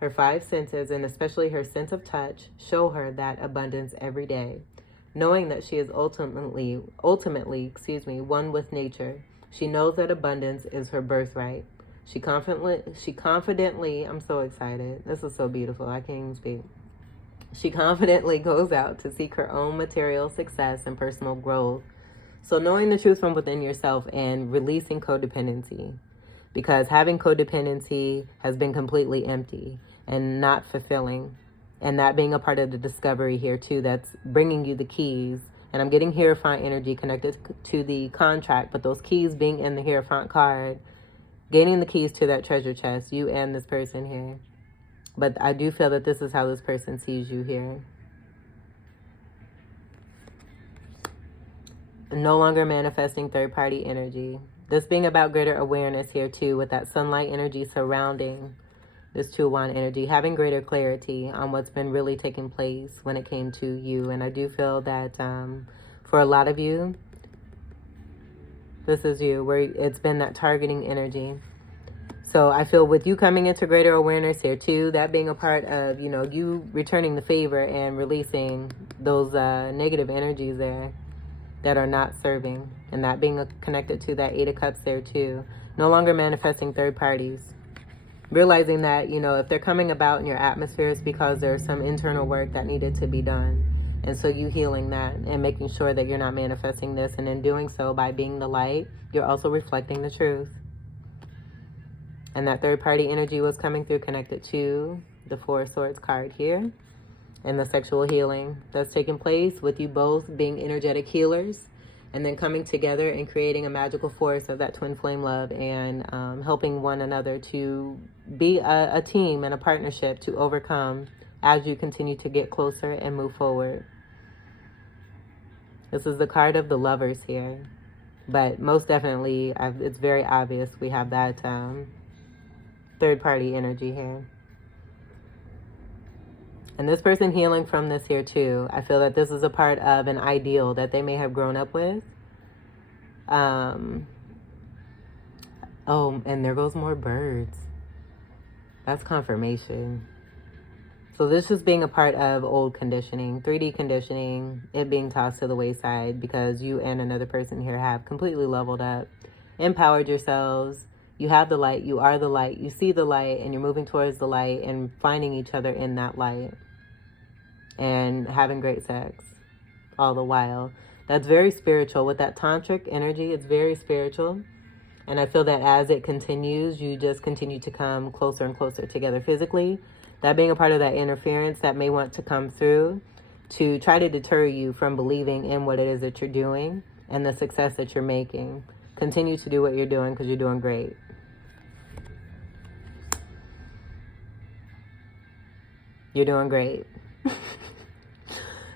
her 5 senses, and especially her sense of touch, show her that abundance every day. Knowing that she is ultimately, one with nature, she knows that abundance is her birthright. She confidently, I'm so excited. This is so beautiful. I can't even speak. She confidently goes out to seek her own material success and personal growth. So knowing the truth from within yourself and releasing codependency, because having codependency has been completely empty and not fulfilling. And that being a part of the discovery here too, that's bringing you the keys. And I'm getting Hierophant energy connected to the contract, but those keys being in the Hierophant card, gaining the keys to that treasure chest, you and this person here. But I do feel that this is how this person sees you here. No longer manifesting third-party energy. This being about greater awareness here too, with that sunlight energy surrounding this 2 of Wands energy, having greater clarity on what's been really taking place when it came to you. And I do feel that for a lot of you, this is you, where it's been that targeting energy. So I feel with you coming into greater awareness here too, that being a part of, you returning the favor and releasing those negative energies there that are not serving. And that being connected to that 8 of Cups there too. No longer manifesting third parties. realizing that, you know, if they're coming about in your atmosphere, it's because there's some internal work that needed to be done. And so you healing that and making sure that you're not manifesting this. And in doing so, by being the light, you're also reflecting the truth. And that third party energy was coming through connected to the Four of Swords card here. And the sexual healing that's taking place with you both being energetic healers. And then coming together and creating a magical force of that twin flame love and helping one another to be a team and a partnership to overcome as you continue to get closer and move forward. This is the card of the Lovers here. But most definitely, it's very obvious we have that third party energy here. And this person healing from this here too. I feel that this is a part of an ideal that they may have grown up with. Oh, and there goes more birds. That's confirmation. So this is being a part of old conditioning, 3D conditioning, it being tossed to the wayside because you and another person here have completely leveled up, empowered yourselves. You have the light, you are the light, you see the light, and you're moving towards the light and finding each other in that light and having great sex all the while. That's very spiritual. With that tantric energy, it's very spiritual. And I feel that as it continues, you just continue to come closer and closer together physically. That being a part of that interference that may want to come through to try to deter you from believing in what it is that you're doing and the success that you're making. Continue to do what you're doing because you're doing great. You're doing great.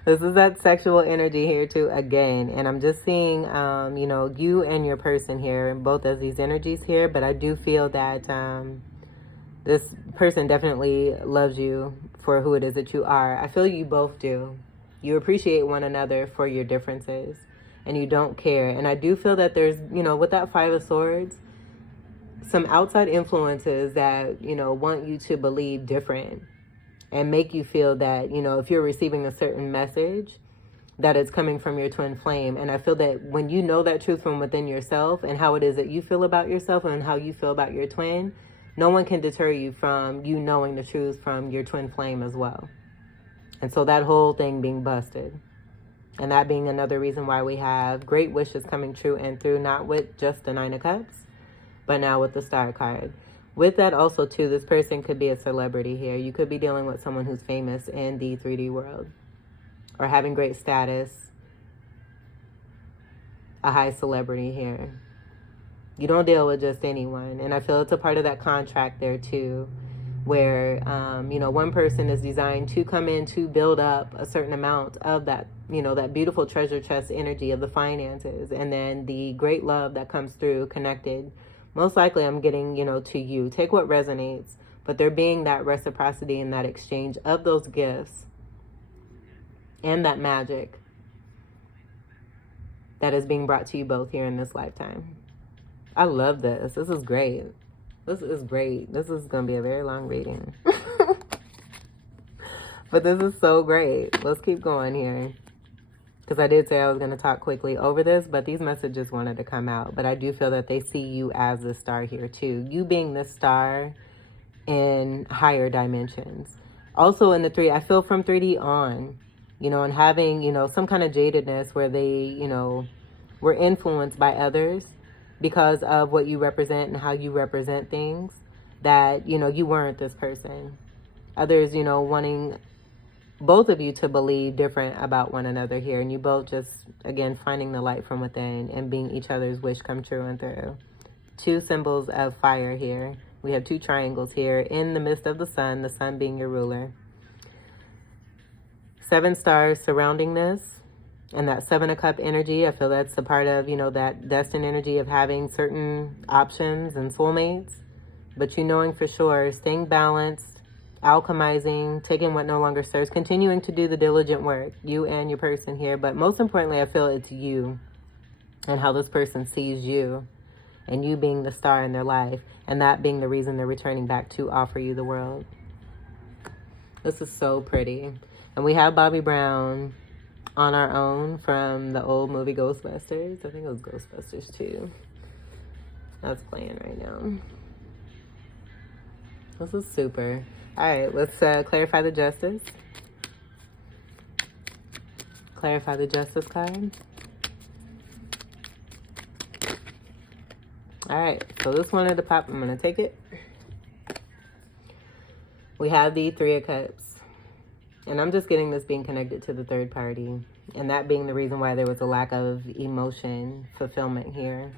This is that sexual energy here too again. And I'm just seeing, you know, you and your person here, and both as these energies here. But I do feel that this person definitely loves you for who it is that you are. I feel you both do. You appreciate one another for your differences. And you don't care. And I do feel that there's, you know, with that Five of Swords, some outside influences that, you know, want you to believe different. And make you feel that, you know, if you're receiving a certain message, that it's coming from your twin flame. And I feel that when you know that truth from within yourself and how it is that you feel about yourself and how you feel about your twin, no one can deter you from you knowing the truth from your twin flame as well. And so that whole thing being busted. And that being another reason why we have great wishes coming true and through, not with just the Nine of Cups, but now with the Star card. With that also, too, this person could be a celebrity here. You could be dealing with someone who's famous in the 3D world or having great status, a high celebrity here. You don't deal with just anyone. And I feel it's a part of that contract there, too, where, you know, one person is designed to come in to build up a certain amount of that, you know, that beautiful treasure chest energy of the finances. And then the great love that comes through connected. Most likely I'm getting, you know, to you. Take what resonates. But there being that reciprocity and that exchange of those gifts and that magic that is being brought to you both here in this lifetime. I love this. This is great. This is great. This is going to be a very long reading. But this is so great. Let's keep going here. Because I did say I was going to talk quickly over this, but these messages wanted to come out. But I do feel that they see you as the star here too. You being the star in higher dimensions. Also in the 3, I feel from 3D on, you know, and having, you know, some kind of jadedness where they, you know, were influenced by others because of what you represent and how you represent things, that, you know, you weren't this person. Others, you know, wanting both of you to believe different about one another here. And you both just, again, finding the light from within and being each other's wish come true and through. 2 symbols of fire here. We have 2 triangles here in the midst of the sun being your ruler. 7 stars surrounding this. And that 7 of Cup energy, I feel that's a part of, you know, that destined energy of having certain options and soulmates. But you knowing for sure, staying balanced, alchemizing, taking what no longer serves, continuing to do the diligent work, you and your person here. But most importantly, I feel it's you and how this person sees you and you being the star in their life, and that being the reason they're returning back to offer you the world. This is so pretty. And we have Bobby Brown on our own from the old movie Ghostbusters. I think it was Ghostbusters 2. That's playing right now. This is super. All right, let's clarify the justice. Clarify the justice card. All right, so this one at the pop, I'm going to take it. We have the Three of Cups. And I'm just getting this being connected to the third party. And that being the reason why there was a lack of emotion fulfillment here.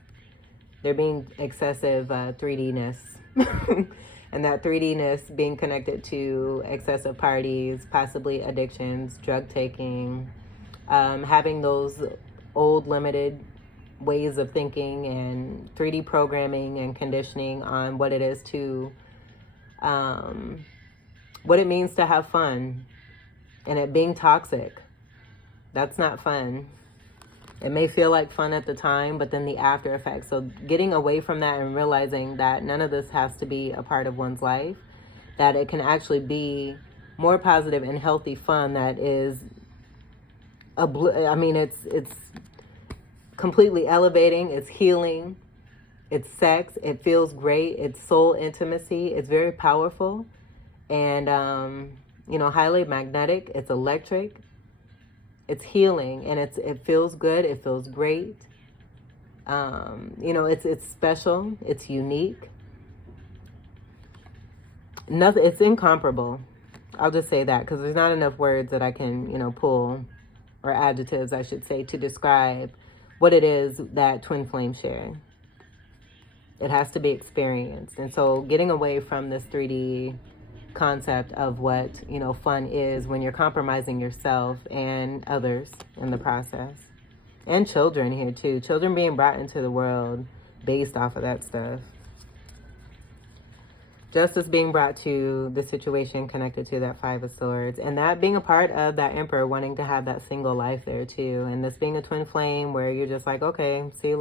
There being excessive 3D-ness. And that 3D-ness being connected to excessive parties, possibly addictions, drug taking, having those old limited ways of thinking and 3D programming and conditioning on what it is to, what it means to have fun, and it being toxic. That's not fun. It may feel like fun at the time, but then the after effects. So getting away from that and realizing that none of this has to be a part of one's life, that it can actually be more positive and healthy fun that is, it's completely elevating, it's healing, it's sex, it feels great, it's soul intimacy, it's very powerful, and, highly magnetic, it's electric. It's healing, and it feels good. It feels great. It's special. It's unique. Nothing. It's incomparable. I'll just say that because there's not enough words that I can, pull, or adjectives, I should say, to describe what it is that twin flames share. It has to be experienced, and so getting away from this 3D concept of what fun is when you're compromising yourself and others in the process, and children here too, children being brought into the world based off of that stuff. Justice being brought to the situation connected to that Five of Swords, and that being a part of that Emperor wanting to have that single life there too, and this being a twin flame where you're just like, okay, see you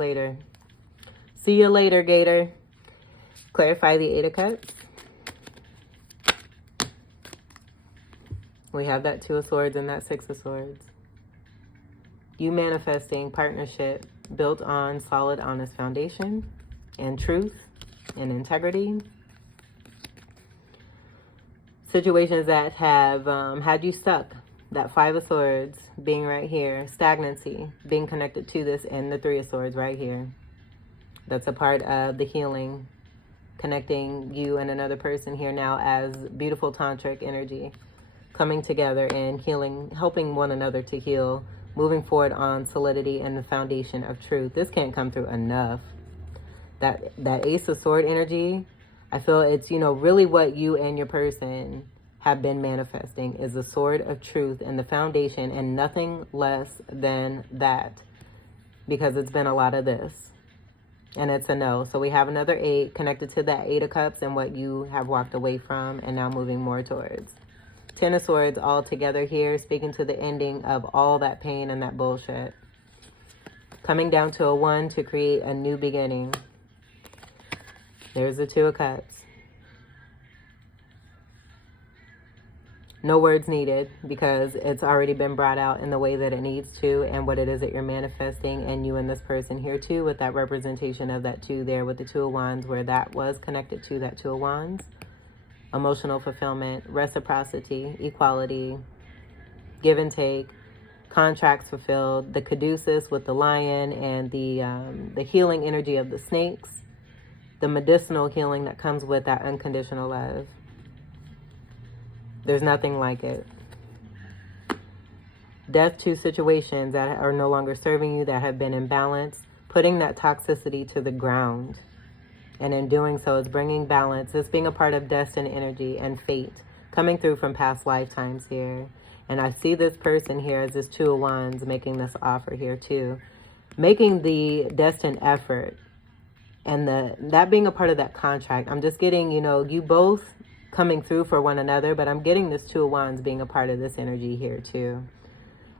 later, Gator. Clarify the Eight of Cups. We have that Two of Swords and that Six of Swords. You manifesting partnership built on solid, honest foundation and truth and integrity. Situations that have had you stuck. That Five of Swords being right here. Stagnancy being connected to this, and the Three of Swords right here. That's a part of the healing. Connecting you and another person here now as beautiful tantric energy. Coming together and healing, helping one another to heal, moving forward on solidity and the foundation of truth. This can't come through enough. That Ace of Sword energy, I feel it's, really what you and your person have been manifesting is the sword of truth and the foundation, and nothing less than that, because it's been a lot of this. And it's a no. So we have another 8 connected to that Eight of Cups and what you have walked away from and now moving more towards. 10 of Swords all together here, speaking to the ending of all that pain and that bullshit. Coming down to a 1 to create a new beginning. There's the Two of Cups. No words needed, because it's already been brought out in the way that it needs to, and what it is that you're manifesting, and you and this person here too, with that representation of that 2 there with the Two of Wands, where that was connected to that Two of Wands. Emotional fulfillment, reciprocity, equality, give and take, contracts fulfilled, the caduceus with the lion and the healing energy of the snakes, the medicinal healing that comes with that unconditional love. There's nothing like it. Death to situations that are no longer serving you, that have been imbalanced, putting that toxicity to the ground. And in doing so, it's bringing balance. This being a part of destined energy and fate coming through from past lifetimes here. And I see this person here as this Two of Wands making this offer here too. Making the destined effort and that being a part of that contract. I'm just getting, you both coming through for one another, but I'm getting this Two of Wands being a part of this energy here too.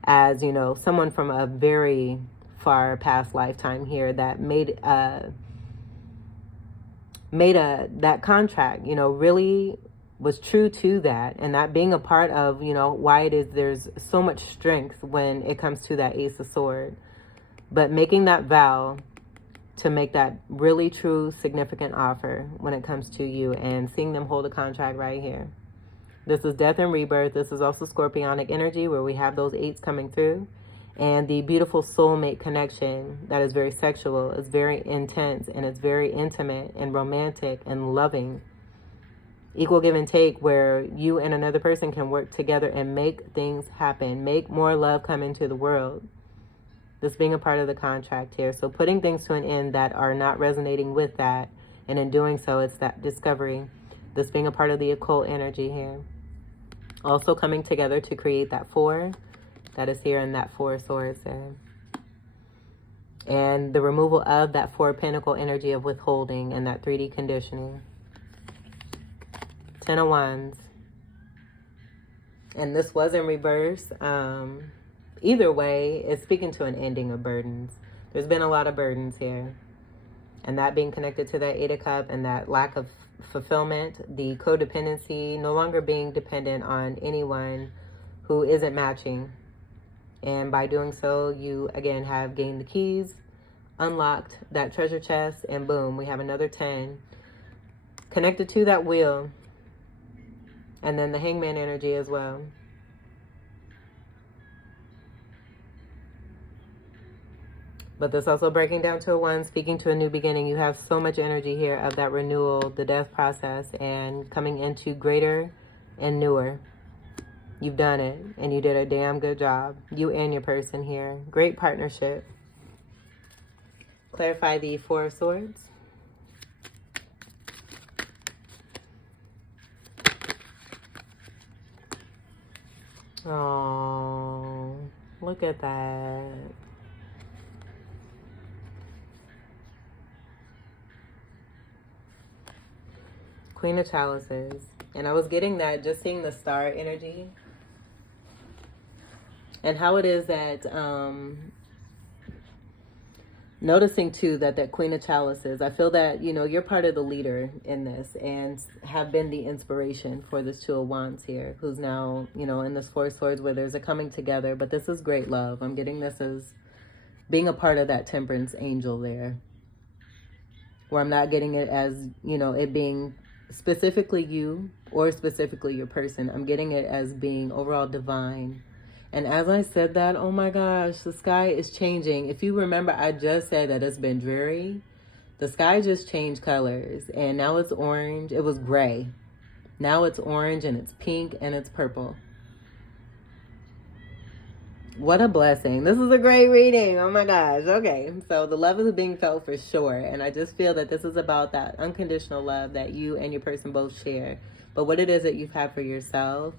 As, someone from a very far past lifetime here that made that contract, really was true to that, and that being a part of, why it is there's so much strength when it comes to that Ace of Sword. But making that vow to make that really true significant offer when it comes to you, and seeing them hold a contract right here. This is death and rebirth. This is also scorpionic energy, where we have those 8s coming through. And the beautiful soulmate connection that is very sexual, is very intense, and it's very intimate and romantic and loving. Equal give and take, where you and another person can work together and make things happen. Make more love come into the world. This being a part of the contract here. So putting things to an end that are not resonating with that. And in doing so, it's that discovery. This being a part of the occult energy here. Also coming together to create that 4 that is here, in that 4 of swords there. And the removal of that 4 pentacle energy of withholding and that 3D conditioning. 10 of Wands. And this was in reverse. Either way, it's speaking to an ending of burdens. There's been a lot of burdens here. And that being connected to that 8 of Cups and that lack of fulfillment, the codependency, no longer being dependent on anyone who isn't matching. And by doing so, you again have gained the keys, unlocked that treasure chest, and boom, we have another 10 connected to that wheel. And then the Hangman energy as well. But this also breaking down to a 1, speaking to a new beginning. You have so much energy here of that renewal, the death process, and coming into greater and newer. You've done it, and you did a damn good job. You and your person here. Great partnership. Clarify the 4 of Swords. Oh, look at that. Queen of Chalices. And I was getting that, just seeing the star energy. And how it is that, noticing too that Queen of Chalices, I feel that, you know, you're part of the leader in this and have been the inspiration for this 2 of Wands here, who's now, you know, in this 4 of Swords, where there's a coming together. But this is great love. I'm getting this as being a part of that Temperance angel there, where I'm not getting it as, you know, it being specifically you or specifically your person. I'm getting it as being overall divine. And as I said that, oh my gosh, the sky is changing. If you remember, I just said that it's been dreary. The sky just changed colors, and now it's orange. It was gray. Now it's orange, and it's pink, and it's purple. What a blessing. This is a great reading. Oh my gosh. Okay. So the love is being felt for sure. And I just feel that this is about that unconditional love that you and your person both share. But what it is that you've had for yourself,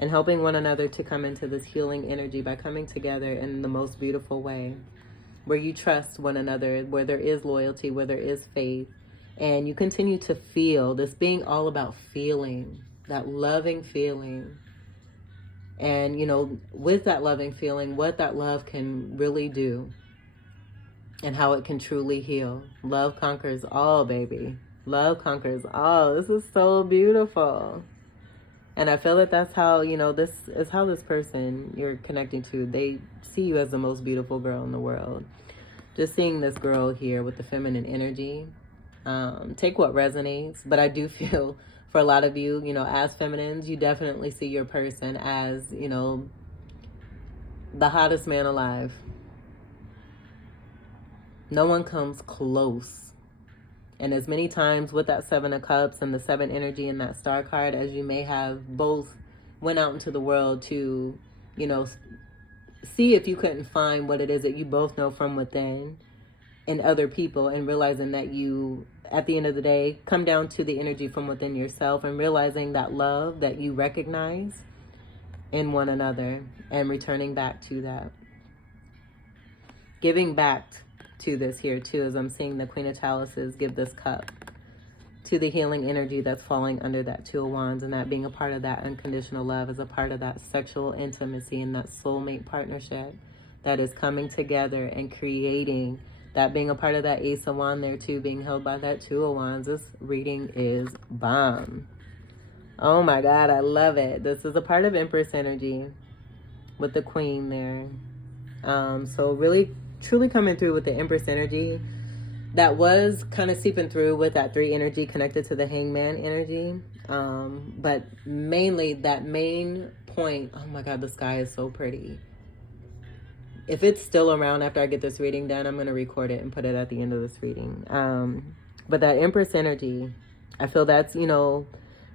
and helping one another to come into this healing energy by coming together in the most beautiful way, where you trust one another, where there is loyalty, where there is faith, and you continue to feel this being all about feeling, that loving feeling. And, you know, with that loving feeling, what that love can really do and how it can truly heal. Love conquers all, baby. Love conquers all. This is so beautiful. And I feel that that's how, you know, this is how this person you're connecting to, they see you as the most beautiful girl in the world. Just seeing this girl here with the feminine energy, take what resonates. But I do feel for a lot of you, you know, as feminines, you definitely see your person as, you know, the hottest man alive. No one comes close. And as many times with that 7 of Cups and the 7 energy and that star card, as you may have both went out into the world to, you know, see if you couldn't find what it is that you both know from within in other people, and realizing that you, at the end of the day, come down to the energy from within yourself and realizing that love that you recognize in one another and returning back to that. Giving back to this here too, as I'm seeing the Queen of Chalices give this cup to the healing energy that's falling under that 2 of Wands, and that being a part of that unconditional love, is a part of that sexual intimacy and that soulmate partnership that is coming together and creating that, being a part of that Ace of Wands there too, being held by that 2 of Wands. This reading is bomb. Oh my God, I love it. This is a part of Empress energy with the Queen there. So really truly coming through with the Empress energy. that was kind of seeping through with that 3 energy connected to the Hangman energy. But mainly that main point, oh my God, the sky is so pretty. If it's still around after I get this reading done, I'm going to record it and put it at the end of this reading. But that Empress energy, I feel that's,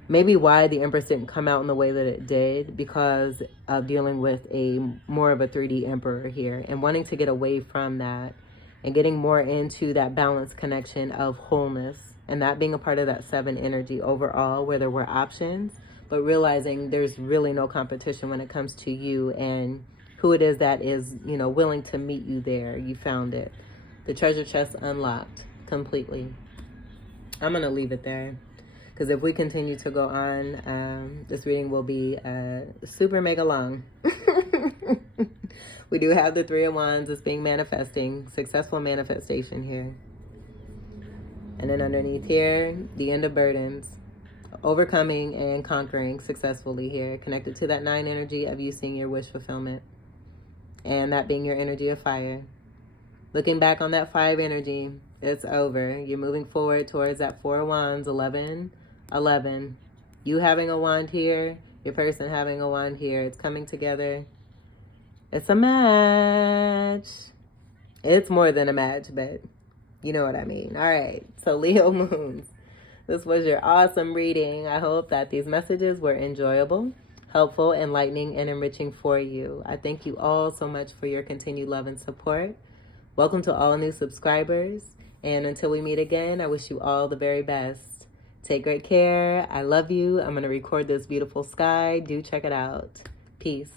maybe why the Empress didn't come out in the way that it did, because of dealing with a more of a 3D Emperor here and wanting to get away from that and getting more into that balanced connection of wholeness, and that being a part of that 7 energy overall, where there were options, but realizing there's really no competition when it comes to you and who it is that is, willing to meet you there. You found it. The treasure chest unlocked completely. I'm going to leave it there, because if we continue to go on, this reading will be super mega long. We do have the 3 of Wands. It's being manifesting. Successful manifestation here. And then underneath here, the end of burdens. Overcoming and conquering successfully here. Connected to that 9 energy of you seeing your wish fulfillment. And that being your energy of fire. Looking back on that 5 energy, it's over. You're moving forward towards that 4 of Wands, 11, 11. You having a wand here, your person having a wand here. It's coming together. It's a match. It's more than a match, but you know what I mean. All right, so Leo moons. This was your awesome reading. I hope that these messages were enjoyable, helpful, enlightening, and enriching for you. I thank you all so much for your continued love and support. Welcome to all new subscribers. And until we meet again, I wish you all the very best. Take great care. I love you. I'm going to record this beautiful sky. Do check it out. Peace.